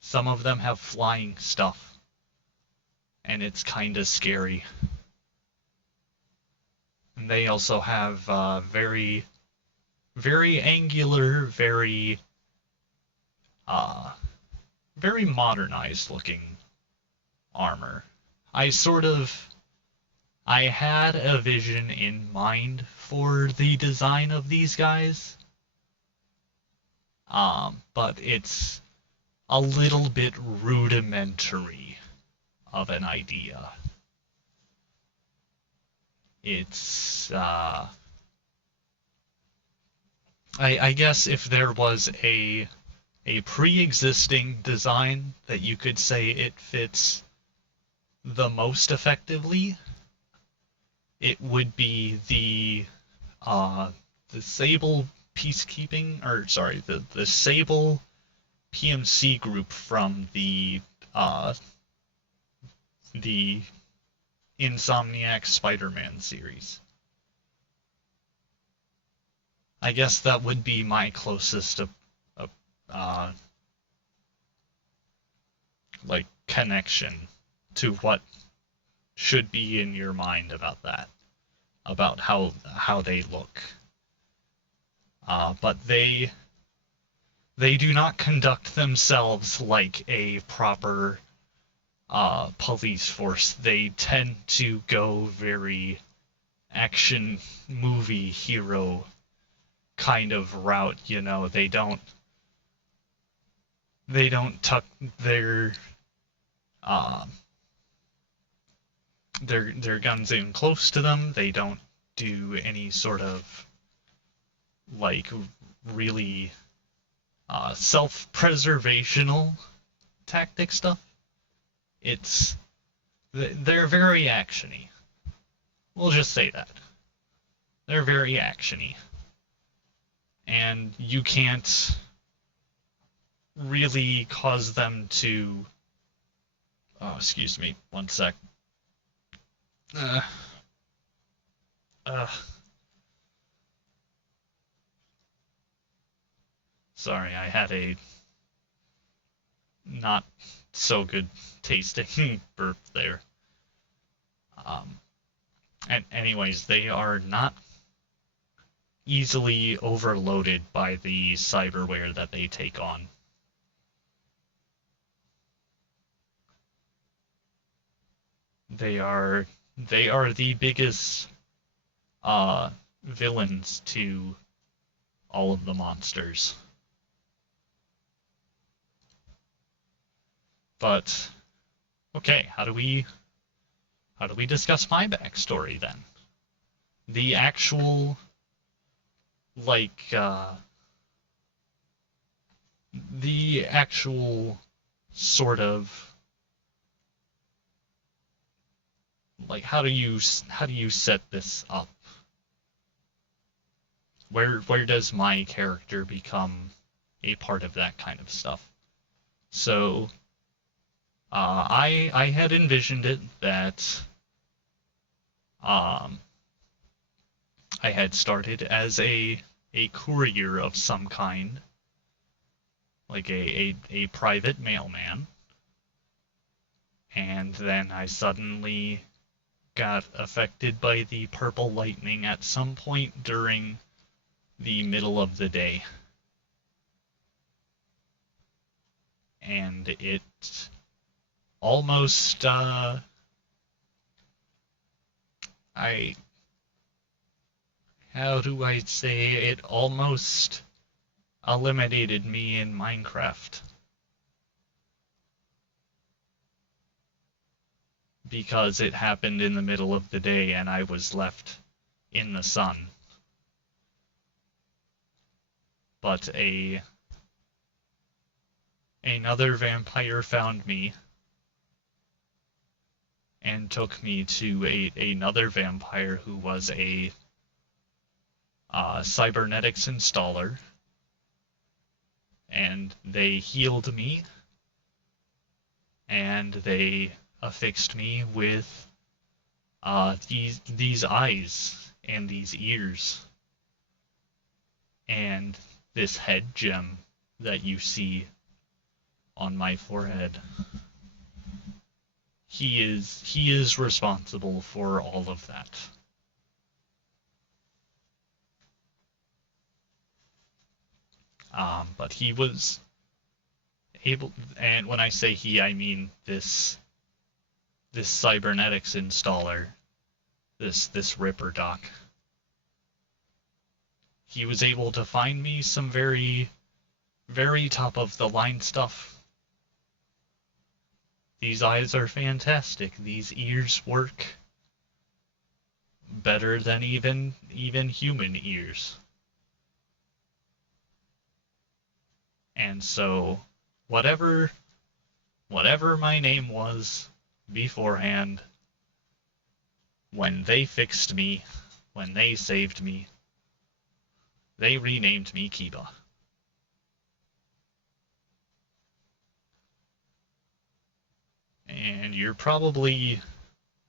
Some of them have flying stuff, and it's kinda scary. And they also have very angular, very modernized looking armor. I had a vision in mind for the design of these guys, but it's a little bit rudimentary of an idea. It's I guess if there was a pre-existing design that you could say it fits the most effectively, it would be the Sable peacekeeping, or sorry, the Sable PMC group from the Insomniac Spider-Man series. I guess that would be my closest like connection to what should be in your mind about that, about how they look. But they they do not conduct themselves like a proper police force. They tend to go very action movie hero kind of route. They don't tuck uh, their guns in close to them. They don't do any sort of like really self-preservational tactic stuff. It's they're very actiony. We'll just say that they're very actiony, and you can't really cause them to. Oh, excuse me, one sec. Uh, uh, Sorry, I had a not so good tasting burp there. Um, and anyways, they are not easily overloaded by the cyberware that they take on. They are the biggest villains to all of the monsters. But okay, how do we discuss my backstory then? The actual the actual sort of how do you set this up? Where does my character become a part of that kind of stuff? So I had envisioned it that I had started as a courier of some kind, like a private mailman, and then I suddenly got affected by the purple lightning at some point during the middle of the day. And it almost how do I say, it almost eliminated me in Minecraft. Because it happened in the middle of the day and I was left in the sun. But another vampire found me and took me to another vampire who was a cybernetics installer, and they healed me, and they affixed me with these eyes and these ears and this head gem that you see on my forehead. He is responsible for all of that. But he was able, and when I say he, I mean this cybernetics installer, this Ripper Doc. He was able to find me some very, very top of the line stuff. These eyes are fantastic. These ears work better than even human ears. And so, whatever my name was beforehand, when they fixed me, when they saved me, they renamed me Kiba. And you're probably...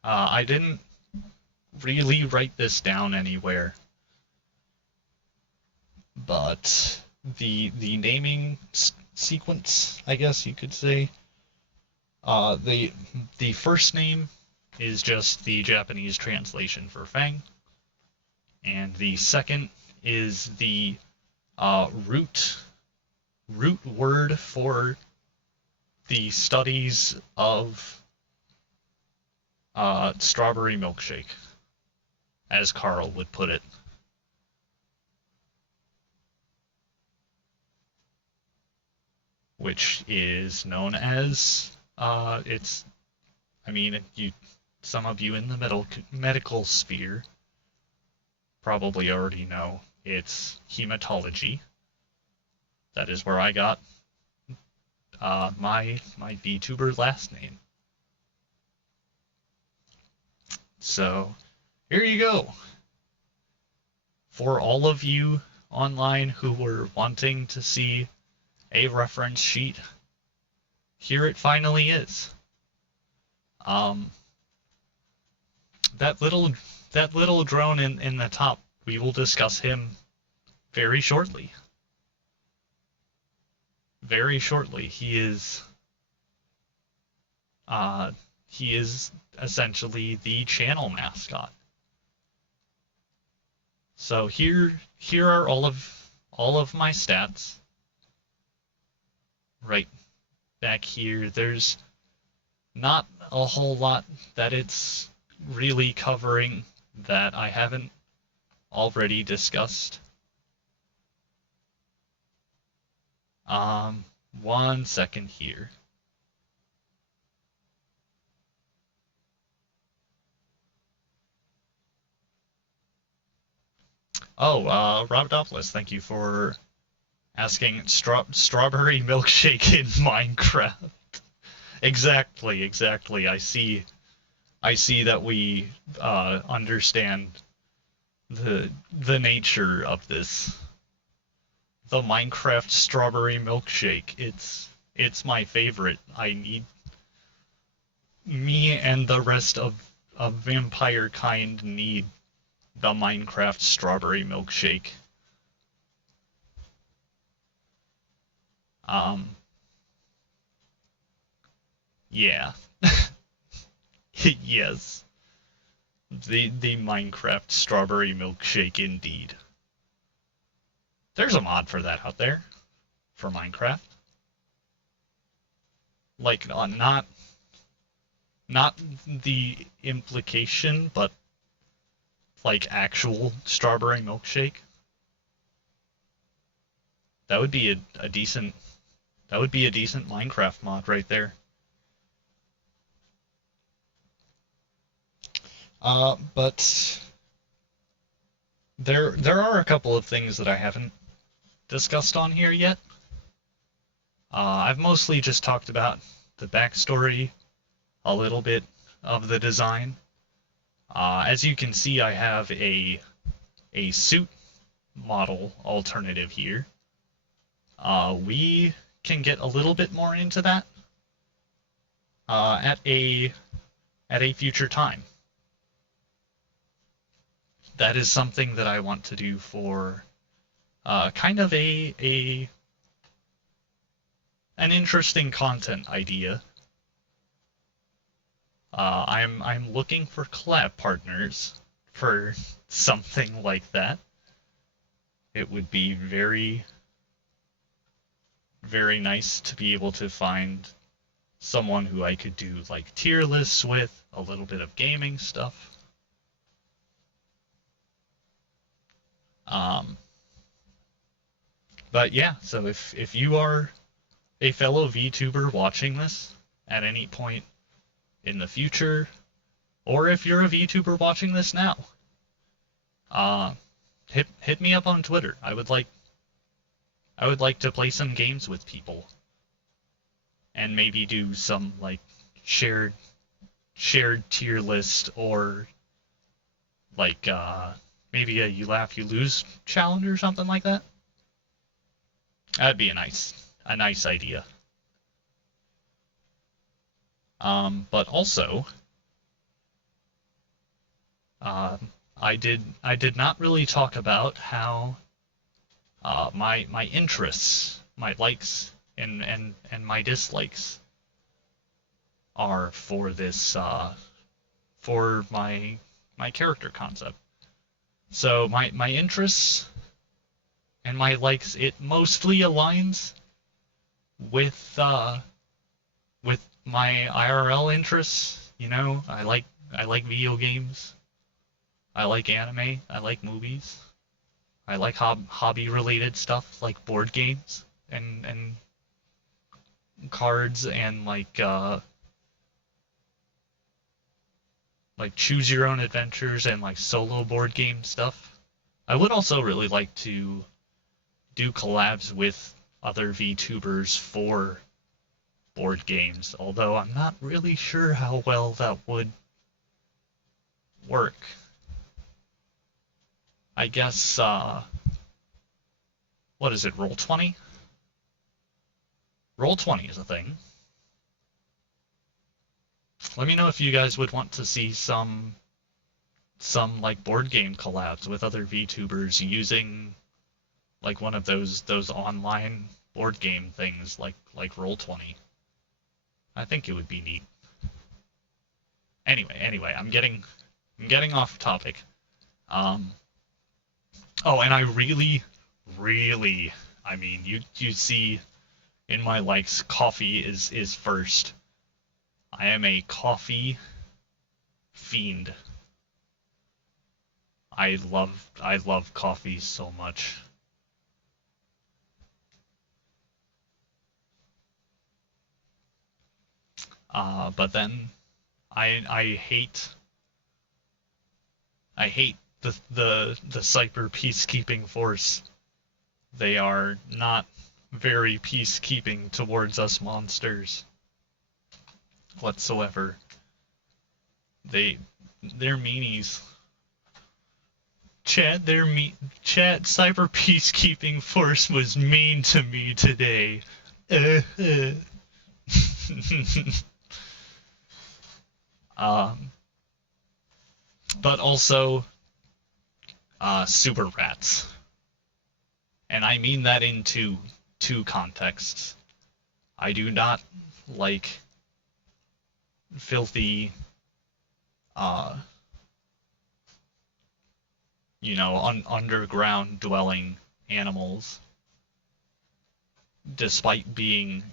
I didn't really write this down anywhere, but the naming sequence, I guess you could say, the first name is just the Japanese translation for Fang, and the second is the root root word for the studies of strawberry milkshake, as Carl would put it. Which is known as it's. I mean, some of you in the medical sphere probably already know it's hematology. That is where I got my Vtuber last name. So here you go. For all of you online who were wanting to see a reference sheet, here it finally is. That little drone in the top, we will discuss him very shortly. Very shortly. He is essentially the channel mascot. So here are all of my stats. Right back here, there's not a whole lot that it's really covering that I haven't already discussed. 1 second here. Oh, Robdopolis, thank you for asking strawberry milkshake in Minecraft. Exactly. I see that we understand the nature of this. The Minecraft strawberry milkshake. It's my favorite. Me and the rest of vampire kind need the Minecraft strawberry milkshake. Yeah. Yes. The Minecraft strawberry milkshake indeed. There's a mod for that out there. For Minecraft. Like, not the implication, but like actual strawberry milkshake. That would be a decent Minecraft mod right there. But there are a couple of things that I haven't discussed on here yet. I've mostly just talked about the backstory, a little bit of the design. As you can see, I have a suit model alternative here. We can get a little bit more into that at a future time. That is something that I want to do for kind of an interesting content idea. I'm looking for collab partners for something like that. It would be very, very nice to be able to find someone who I could do like tier lists with, a little bit of gaming stuff. But yeah, so if you are a fellow VTuber watching this at any point in the future, or if you're a VTuber watching this now, hit me up on Twitter. I would like to play some games with people, and maybe do some like shared tier list, or like maybe a you laugh you lose challenge or something like that. That'd be a nice idea. But also, I did not really talk about how my interests, my likes and my dislikes are for this for my character concept. So my interests and my likes, it mostly aligns with with my IRL interests. I like video games. I like anime. I like movies. I like hobby related stuff like board games and cards and like choose your own adventures and like solo board game stuff. I would also really like to do collabs with other VTubers for board games, although I'm not really sure how well that would work. I guess, what is it, Roll20? Roll20 is a thing. Let me know if you guys would want to see some like board game collabs with other VTubers using like one of those online board game things like Roll20. I think it would be neat. Anyway, I'm getting off topic. Oh, and I really, I mean, you see in my likes, coffee is first. I am a coffee fiend. I love coffee so much. But then I hate the Cyber peacekeeping force. They are not very peacekeeping towards us monsters whatsoever. They're meanies. Chat, Cyber peacekeeping force was mean to me today. But also super rats. And I mean that in two contexts. I do not like filthy, underground dwelling animals, despite being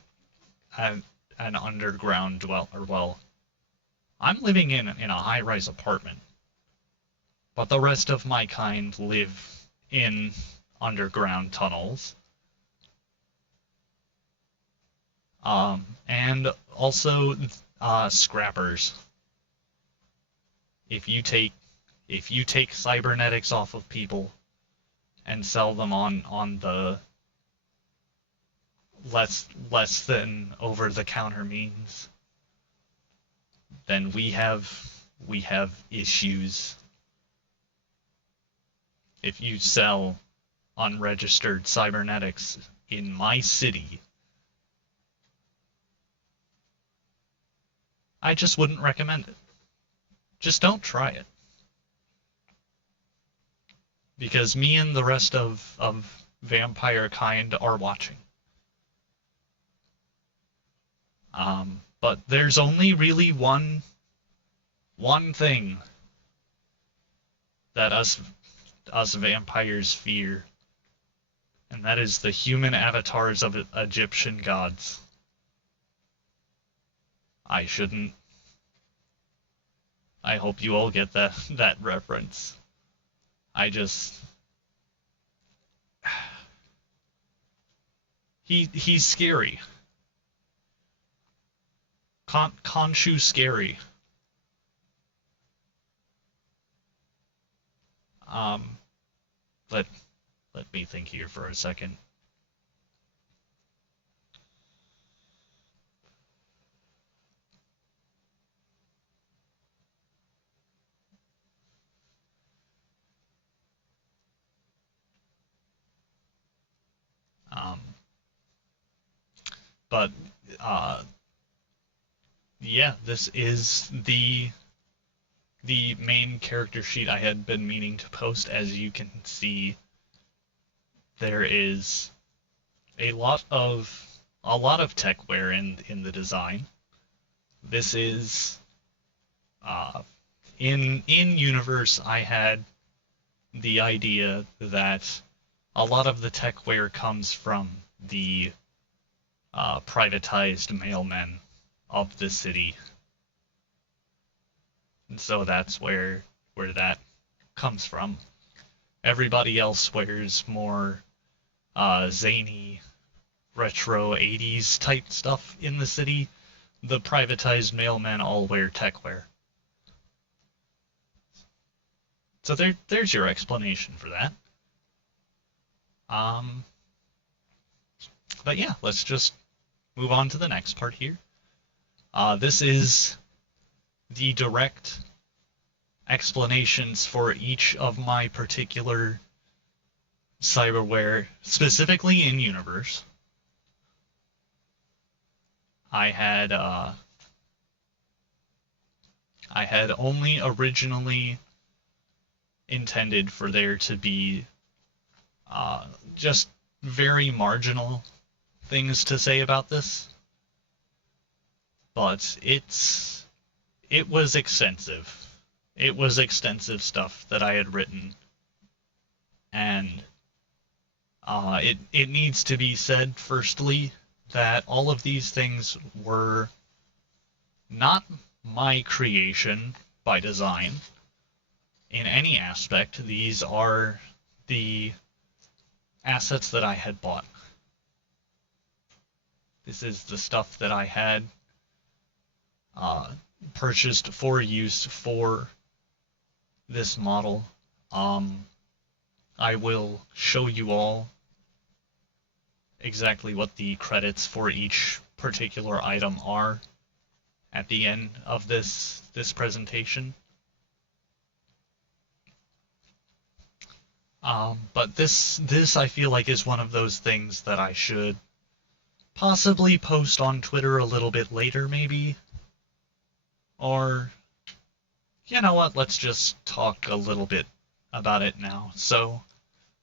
an underground dweller. Well, I'm living in a high-rise apartment, but the rest of my kind live in underground tunnels. And also scrappers. If you take cybernetics off of people and sell them on the less than over the counter means, then we have issues. If you sell unregistered cybernetics in my city, I just wouldn't recommend it. Just don't try it. Because me and the rest of vampire kind are watching. But there's only really one thing that us vampires fear, and that is the human avatars of Egyptian gods. I hope you all get that reference. He's scary. Khonshu scary. Let me think here for a second. But yeah, this is the main character sheet I had been meaning to post. As you can see, there is a lot of techware in the design. This is in universe. I had the idea that a lot of the techware comes from the privatized mailmen of the city. And so that's where that comes from. Everybody else wears more zany, retro 80s type stuff in the city. The privatized mailmen all wear tech wear. So there's your explanation for that. But yeah, let's just move on to the next part here. This is the direct explanations for each of my particular cyberware, specifically in universe. I had only originally intended for there to be just very marginal things to say about this, but it was extensive. It was extensive stuff that I had written, and it needs to be said firstly that all of these things were not my creation by design in any aspect. These are the assets that I had bought. This is the stuff that I had purchased for use for this model. I will show you all exactly what the credits for each particular item are at the end of this presentation. But this I feel like is one of those things that I should possibly post on Twitter a little bit later, maybe. Or, you know what, let's just talk a little bit about it now. So,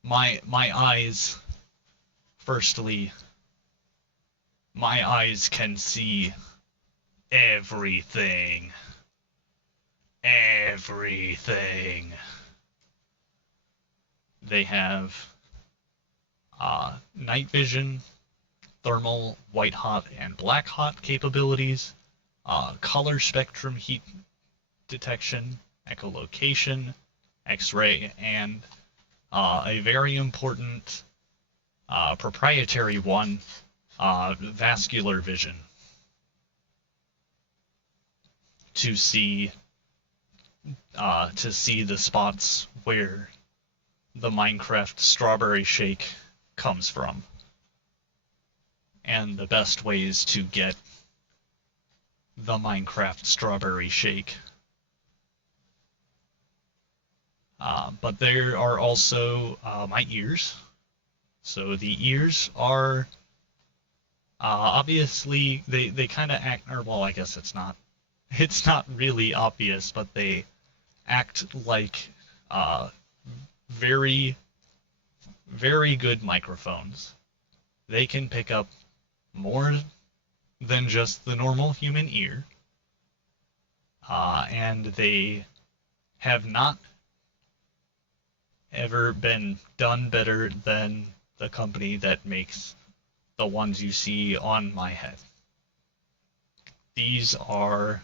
my eyes, firstly, my eyes can see everything. Everything. They have night vision, thermal, white hot, and black hot capabilities, color spectrum heat detection, echolocation, X-ray, and a very important proprietary one, vascular vision, to see the spots where the Minecraft strawberry shake comes from, and the best ways to get the Minecraft strawberry shake. But there are also my ears. So the ears are obviously they kind of act, or well, I guess it's not really obvious, but they act like very, very good microphones. They can pick up more than just the normal human ear, and they have not ever been done better than the company that makes the ones you see on my head. These are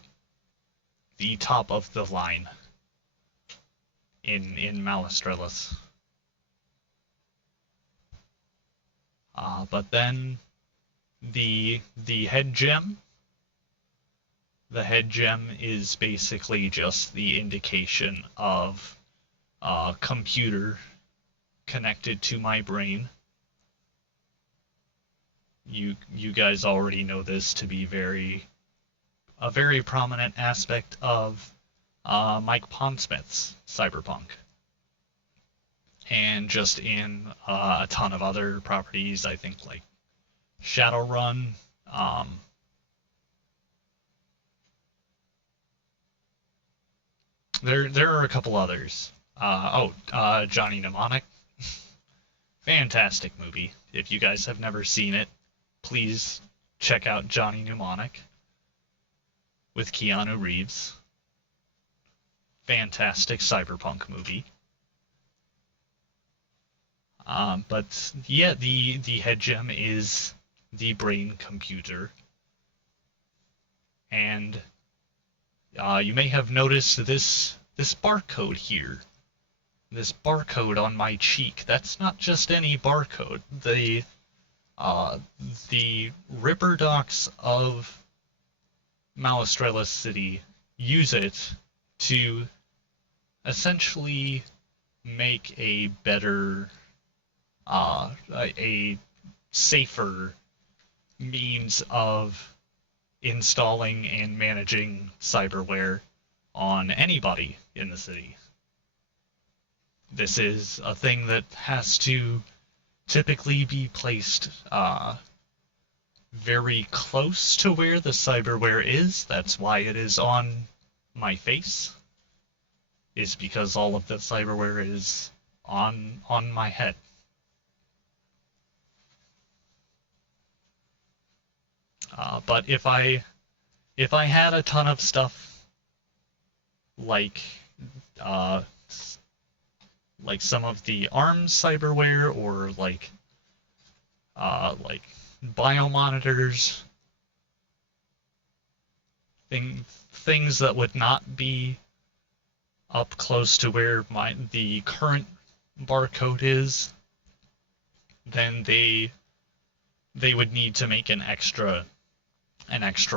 the top of the line in Malastrelis. But then the head gem. The head gem is basically just the indication of a computer connected to my brain. You guys already know this to be a very prominent aspect of Mike Pondsmith's Cyberpunk, and just in a ton of other properties, I think, like Shadowrun. There are a couple others. Johnny Mnemonic. Fantastic movie. If you guys have never seen it, please check out Johnny Mnemonic with Keanu Reeves. Fantastic cyberpunk movie. But yeah, the head gem is the brain computer. And you may have noticed this barcode here. This barcode on my cheek. That's not just any barcode. The Ripper Docs of Malistrelis City use it to essentially make a better, a safer means of installing and managing cyberware on anybody in the city. This is a thing that has to typically be placed very close to where the cyberware is. That's why it is on my face, is because all of the cyberware is on my head. But if I had a ton of stuff like some of the ARMS cyberware, or like biomonitors, things that would not be up close to where the current barcode is, then they would need to make an extra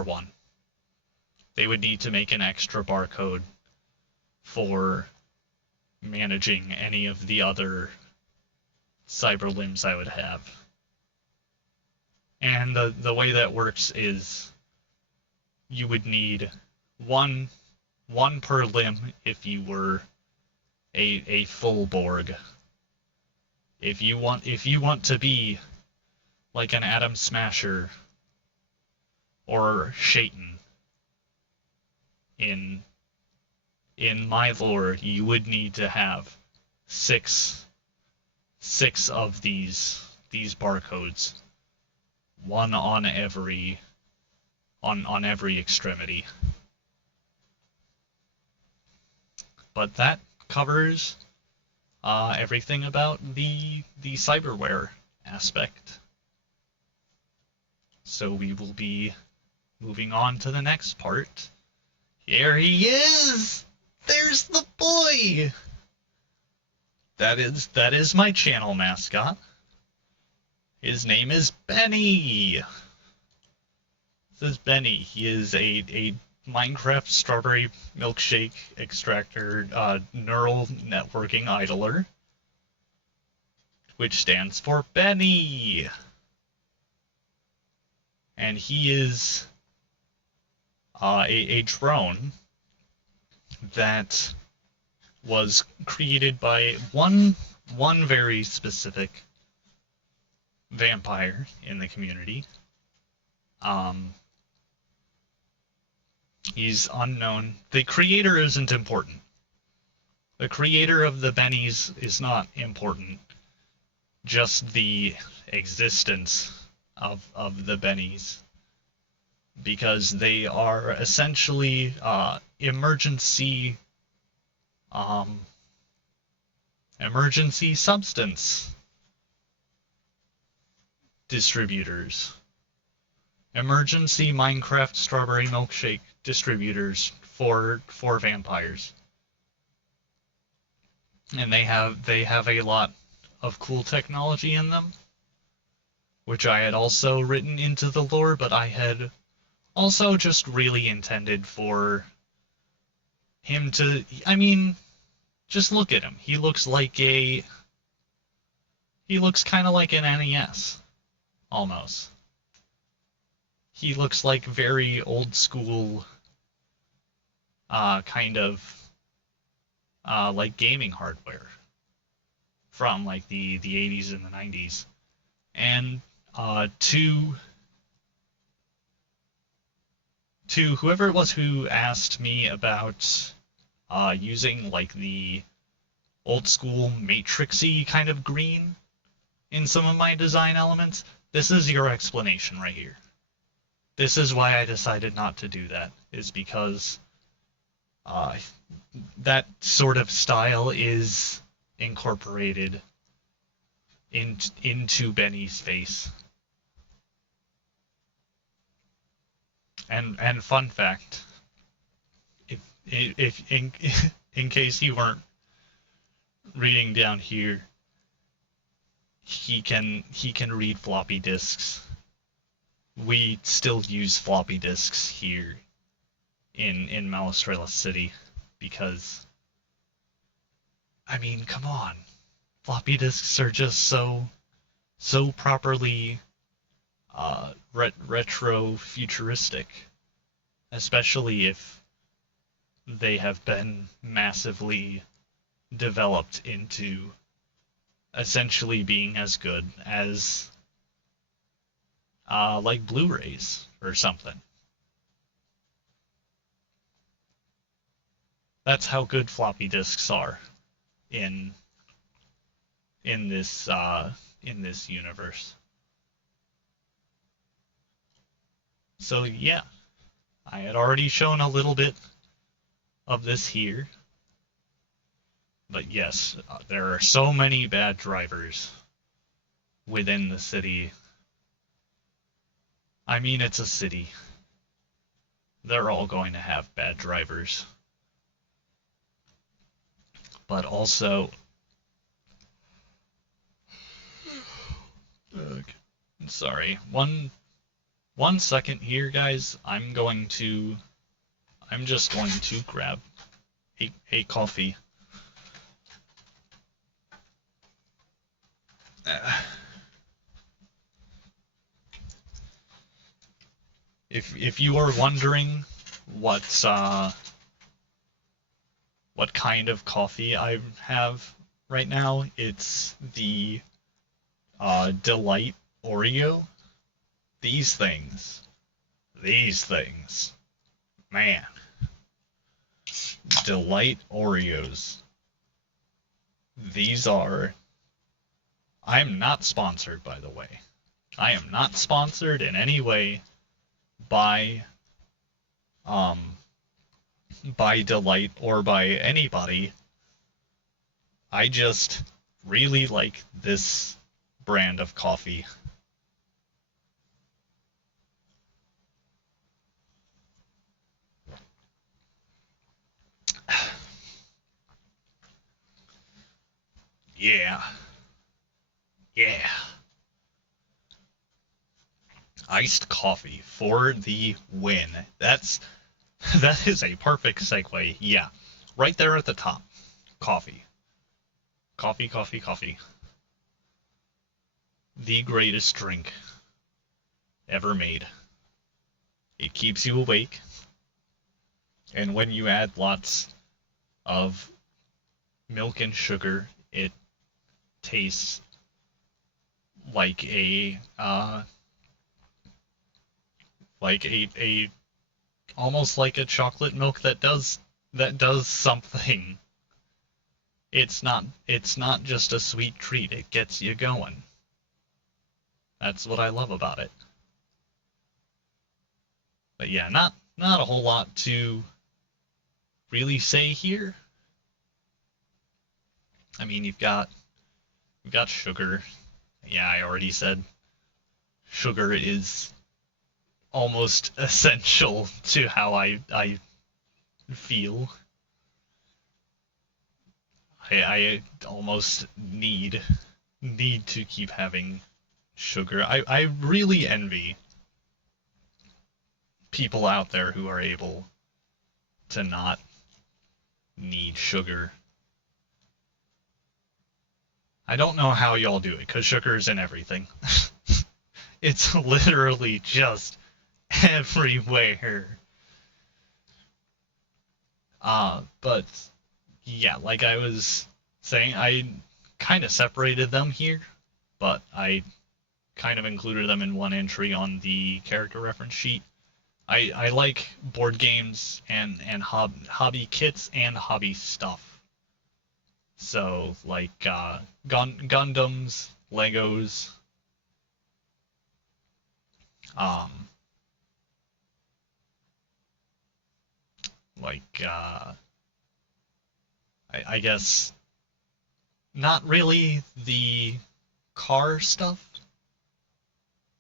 one. They would need to make an extra barcode for managing any of the other cyber limbs I would have. And the way that works is you would need one per limb if you were a full Borg. If you want to be like an Atom Smasher or Shaitan in my lore, you would need to have six of these barcodes, one on every extremity. But that covers everything about the cyberware aspect. So we will be moving on to the next part. Here he is! There's the boy! That is my channel mascot. His name is Benny! This is Benny. He is a Minecraft strawberry milkshake extractor neural networking idler, which stands for Benny. And he is a drone that was created by one very specific vampire in the community. He's unknown. The creator isn't important. The creator of the Bennies is not important. Just the existence of the Bennies. Because they are essentially emergency substance distributors. Emergency Minecraft strawberry milkshake distributors for vampires. And they have a lot of cool technology in them, which I had also written into the lore, but I had also just really intended for him to, I mean, just look at him. He looks kind of like an NES, almost. He looks like very old school, kind of, like gaming hardware from like the 80s and the 90s. And to whoever it was who asked me about using like the old school matrixy kind of green in some of my design elements, this is your explanation right here. This is why I decided not to do that, is because that sort of style is incorporated into Benny's face. And fun fact, if in case you weren't reading down here, he can read floppy disks. We still use floppy disks here in Malistrella City because I mean, come on. Floppy disks are just so properly retro futuristic, especially if they have been massively developed into essentially being as good as like Blu-rays or something. That's how good floppy disks are in in this in this universe. So yeah, I had already shown a little bit of this here, but yes, there are so many bad drivers within the city. I mean, it's a city. They're all going to have bad drivers. But also, sorry, one second here, guys. I'm just going to grab a coffee. If you are wondering what kind of coffee I have right now, it's the Delight Oreo. These things, man, Delight Oreos. These are. I am not sponsored, by the way. I am not sponsored in any way by um by Delight or by anybody. I just really like this brand of coffee. Yeah. Yeah. Iced coffee for the win. That is a perfect segue. Yeah. Right there at the top. Coffee. Coffee, coffee, coffee. The greatest drink ever made. It keeps you awake, and when you add lots of milk and sugar, it tastes like a almost like a chocolate milk that does something. It's not just a sweet treat. It gets you going. That's what I love about it. But yeah, not a whole lot to really say here. I mean, you've got sugar. Yeah, I already said sugar is almost essential to how I feel. I almost need to keep having sugar. I really envy people out there who are able to not need sugar. I don't know how y'all do it, because sugar's in everything. It's literally just everywhere. But yeah, like I was saying, I kind of separated them here, but I kind of included them in one entry on the character reference sheet. I like board games and hobby kits and hobby stuff. So like Gundams, Legos, um, like I guess not really the car stuff,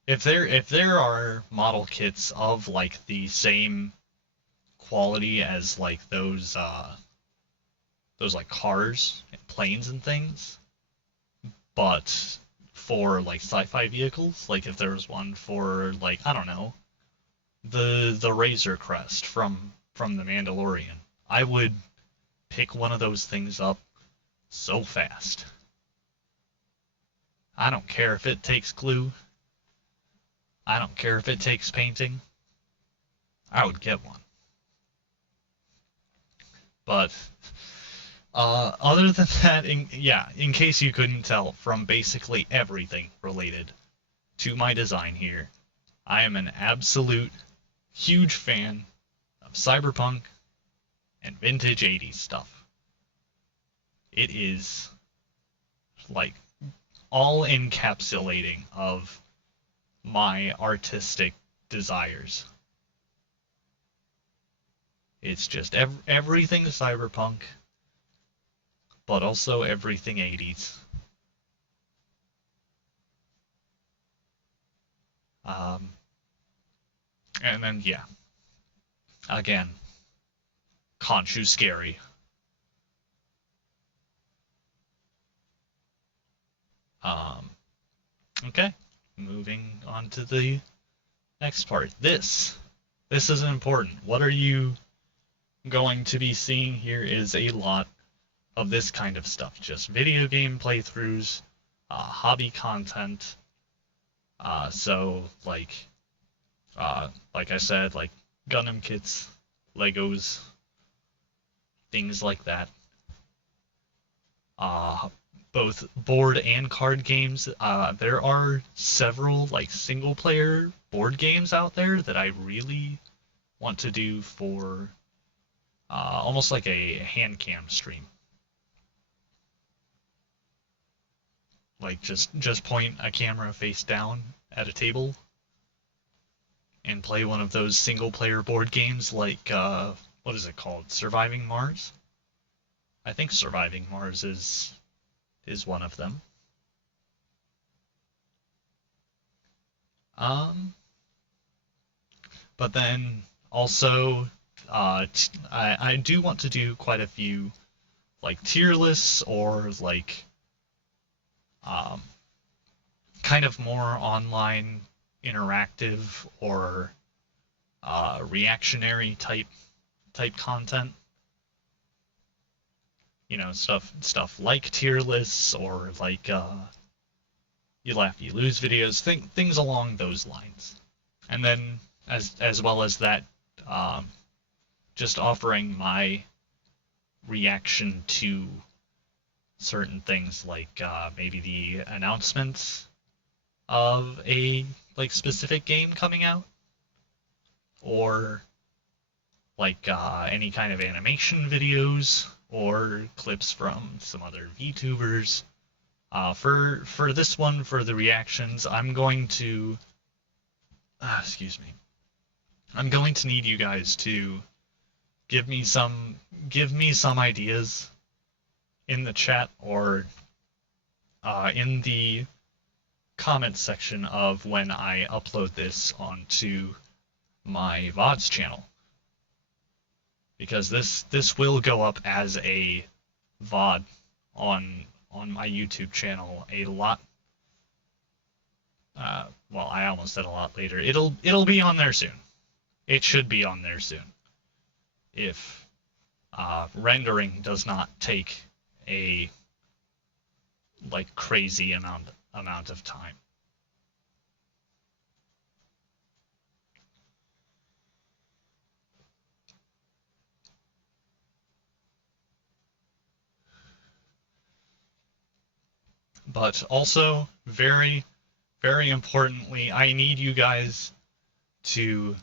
if there are model kits of like the same quality as like those like cars and planes and things, but for like sci-fi vehicles, like if there was one for like I don't know, the Razor Crest from the Mandalorian, I would pick one of those things up so fast. I don't care if it takes glue. I don't care if it takes painting. I would get one. But other than that, in case you couldn't tell from basically everything related to my design here, I am an absolute huge fan of cyberpunk and vintage 80s stuff. It is like all encapsulating of my artistic desires. It's just everything cyberpunk, but also everything 80s. Um, and then, yeah, again, Khonshu scary. Um, okay, moving on to the next part. This is important. What are you going to be seeing here is a lot of this kind of stuff. Just video game playthroughs, hobby content. So like I said, like Gundam kits, Legos, things like that. Both board and card games. There are several like single player board games out there that I really want to do for almost like a hand cam stream. Like just point a camera face down at a table and play one of those single player board games like what is it called? Surviving Mars? I think Surviving Mars is one of them. Um, but then also I do want to do quite a few like tier lists or like um, kind of more online interactive or reactionary type content. You know, stuff like tier lists or like you laugh you lose videos, things along those lines. And then as well as that, um, just offering my reaction to certain things like maybe the announcements of a like specific game coming out or like any kind of animation videos or clips from some other VTubers. For this one, for the reactions, I'm going to excuse me. I'm going to need you guys to give me some ideas in the chat or in the comment section of when I upload this onto my VODs channel. Because this will go up as a VOD on my YouTube channel a lot. Well, I almost said a lot later. It'll be on there soon. It should be on there soon. If rendering does not take a like crazy amount of time. But also, very, very importantly, I need you guys to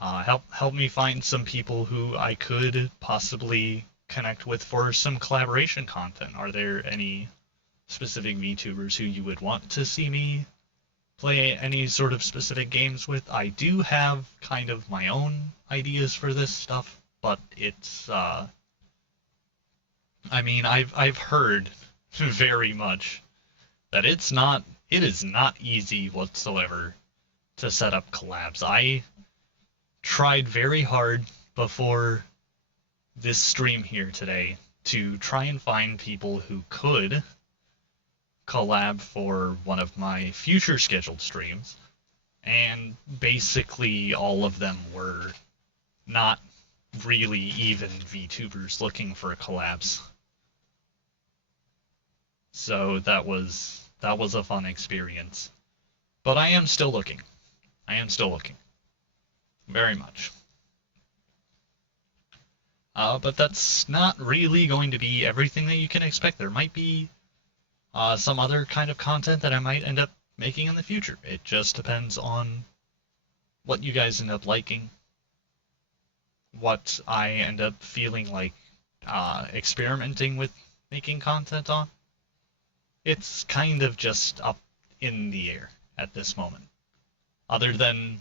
help me find some people who I could possibly connect with for some collaboration content. Are there any specific VTubers who you would want to see me play any sort of specific games with? I do have kind of my own ideas for this stuff, but it's I mean, I've heard very much that it's not it is not easy whatsoever to set up collabs. I tried very hard before this stream here today to try and find people who could collab for one of my future scheduled streams, and basically all of them were not really even VTubers looking for collabs. So that was a fun experience. But I am still looking. I am still looking. Very much. But that's not really going to be everything that you can expect. There might be some other kind of content that I might end up making in the future. It just depends on what you guys end up liking, what I end up feeling like experimenting with making content on. It's kind of just up in the air at this moment. Other than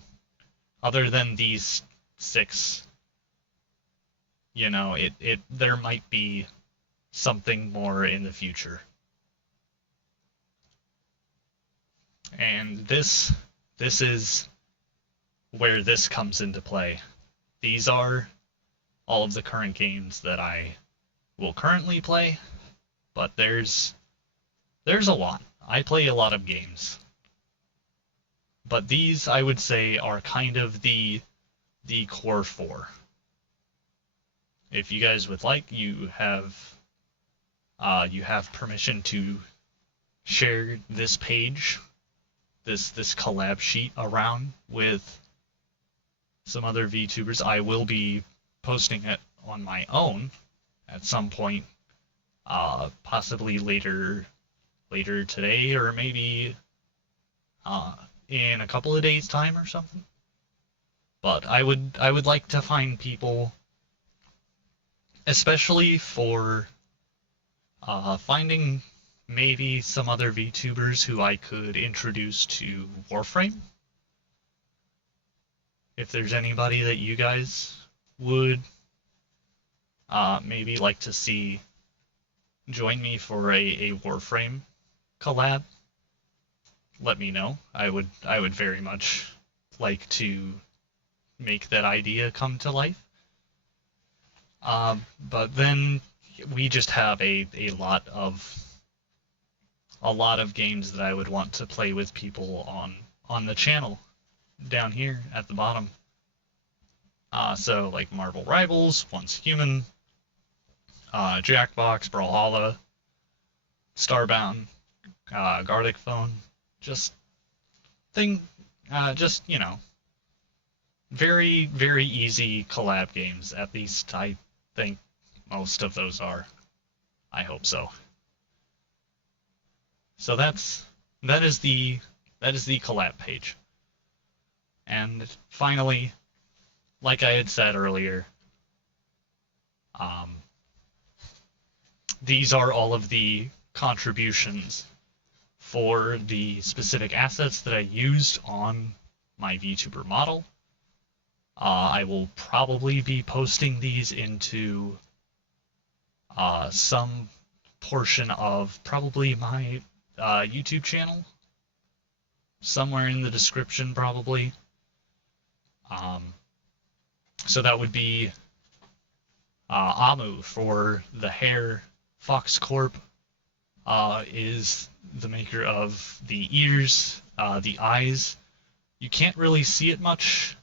these 6, you know, there might be something more in the future. And this is where this comes into play. These are all of the current games that I will currently play, but there's a lot. I play a lot of games. But these, I would say, are kind of the core 4. If you guys would like, you have permission to share this page, this collab sheet around with some other VTubers. I will be posting it on my own at some point, possibly later today, or maybe in a couple of days' time or something. But I would like to find people, especially for finding maybe some other VTubers who I could introduce to Warframe. If there's anybody that you guys would maybe like to see join me for a Warframe collab, let me know. I would very much like to make that idea come to life. But then we just have a lot of games that I would want to play with people on the channel down here at the bottom. So like Marvel Rivals, Once Human, Jackbox, Brawlhalla, Starbound, Garlic Phone, just you know, very, very easy collab games. At least I think most of those are. I hope so. So that is the collab page. And finally, like I had said earlier, these are all of the contributions for the specific assets that I used on my VTuber model. I will probably be posting these into some portion of probably my YouTube channel, somewhere in the description probably. So that would be Amu for the hair. Fox Corp is the maker of the ears, the eyes. You can't really see it much.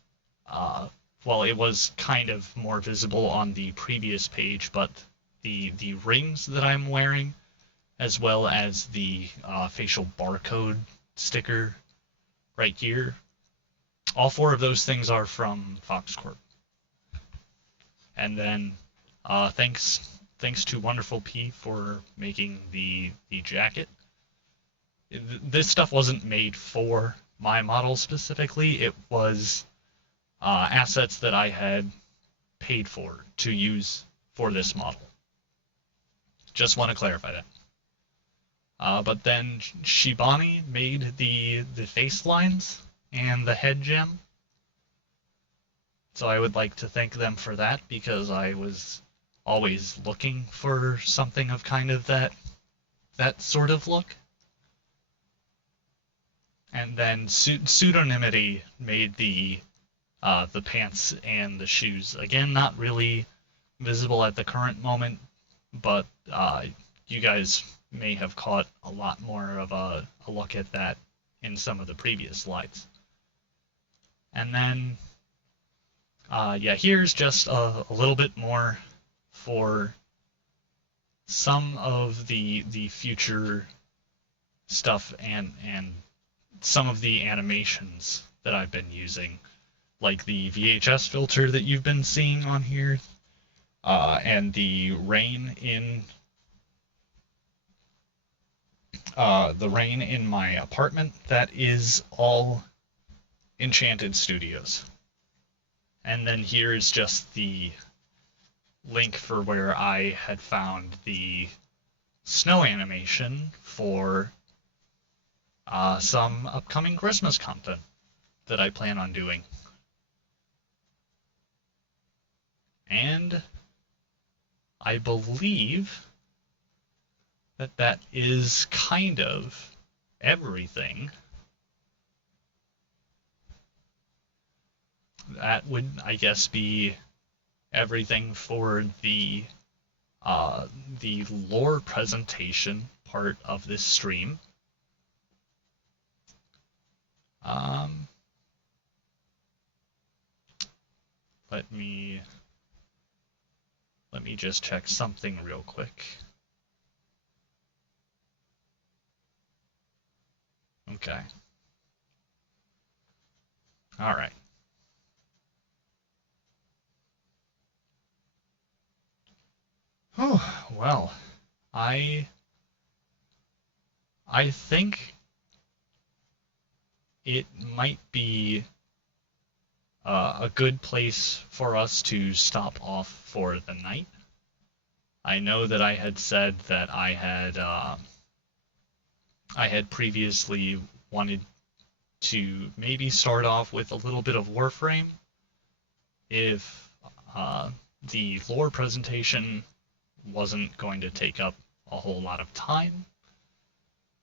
Well, it was kind of more visible on the previous page, but the rings that I'm wearing, as well as the facial barcode sticker right here, all 4 of those things are from Fox Corp. And then thanks to Wonderful P for making the jacket. This stuff wasn't made for my model specifically. It was assets that I had paid for to use for this model. Just want to clarify that. But then Shibani made the face lines and the head gem. So I would like to thank them for that, because I was always looking for something of kind of that sort of look. And then pseudonymity made the pants and the shoes. Again, not really visible at the current moment, but you guys may have caught a lot more of a look at that in some of the previous slides. And then, yeah, here's just a little bit more for some of the future stuff and some of the animations that I've been using, like the VHS filter that you've been seeing on here, and the rain in my apartment. That is all Enchanted Studios. And then here's just the link for where I had found the snow animation for some upcoming Christmas content that I plan on doing. And I believe that that is kind of everything. That would, I guess, be everything for the lore presentation part of this stream. Let me just check something real quick. Okay. All right. Oh, well, I think it might be a good place for us to stop off for the night. I know that I had said that I had previously wanted to maybe start off with a little bit of Warframe if the lore presentation wasn't going to take up a whole lot of time,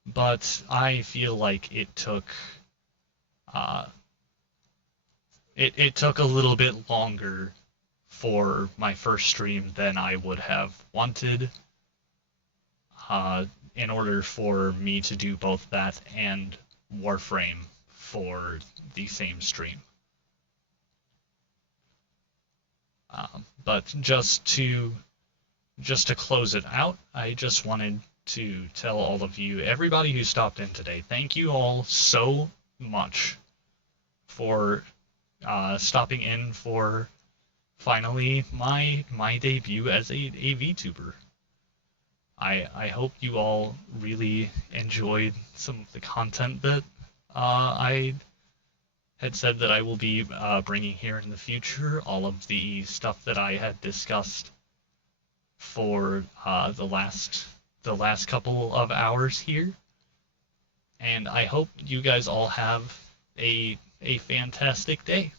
but I feel like it took it took a little bit longer for my first stream than I would have wanted in order for me to do both that and Warframe for the same stream. But just to close it out, I just wanted to tell all of you, everybody who stopped in today, thank you all so much for stopping in for finally my debut as a VTuber. I hope you all really enjoyed some of the content that I had said that I will be bringing here in the future, all of the stuff that I had discussed for the last couple of hours here. And I hope you guys all have a fantastic day.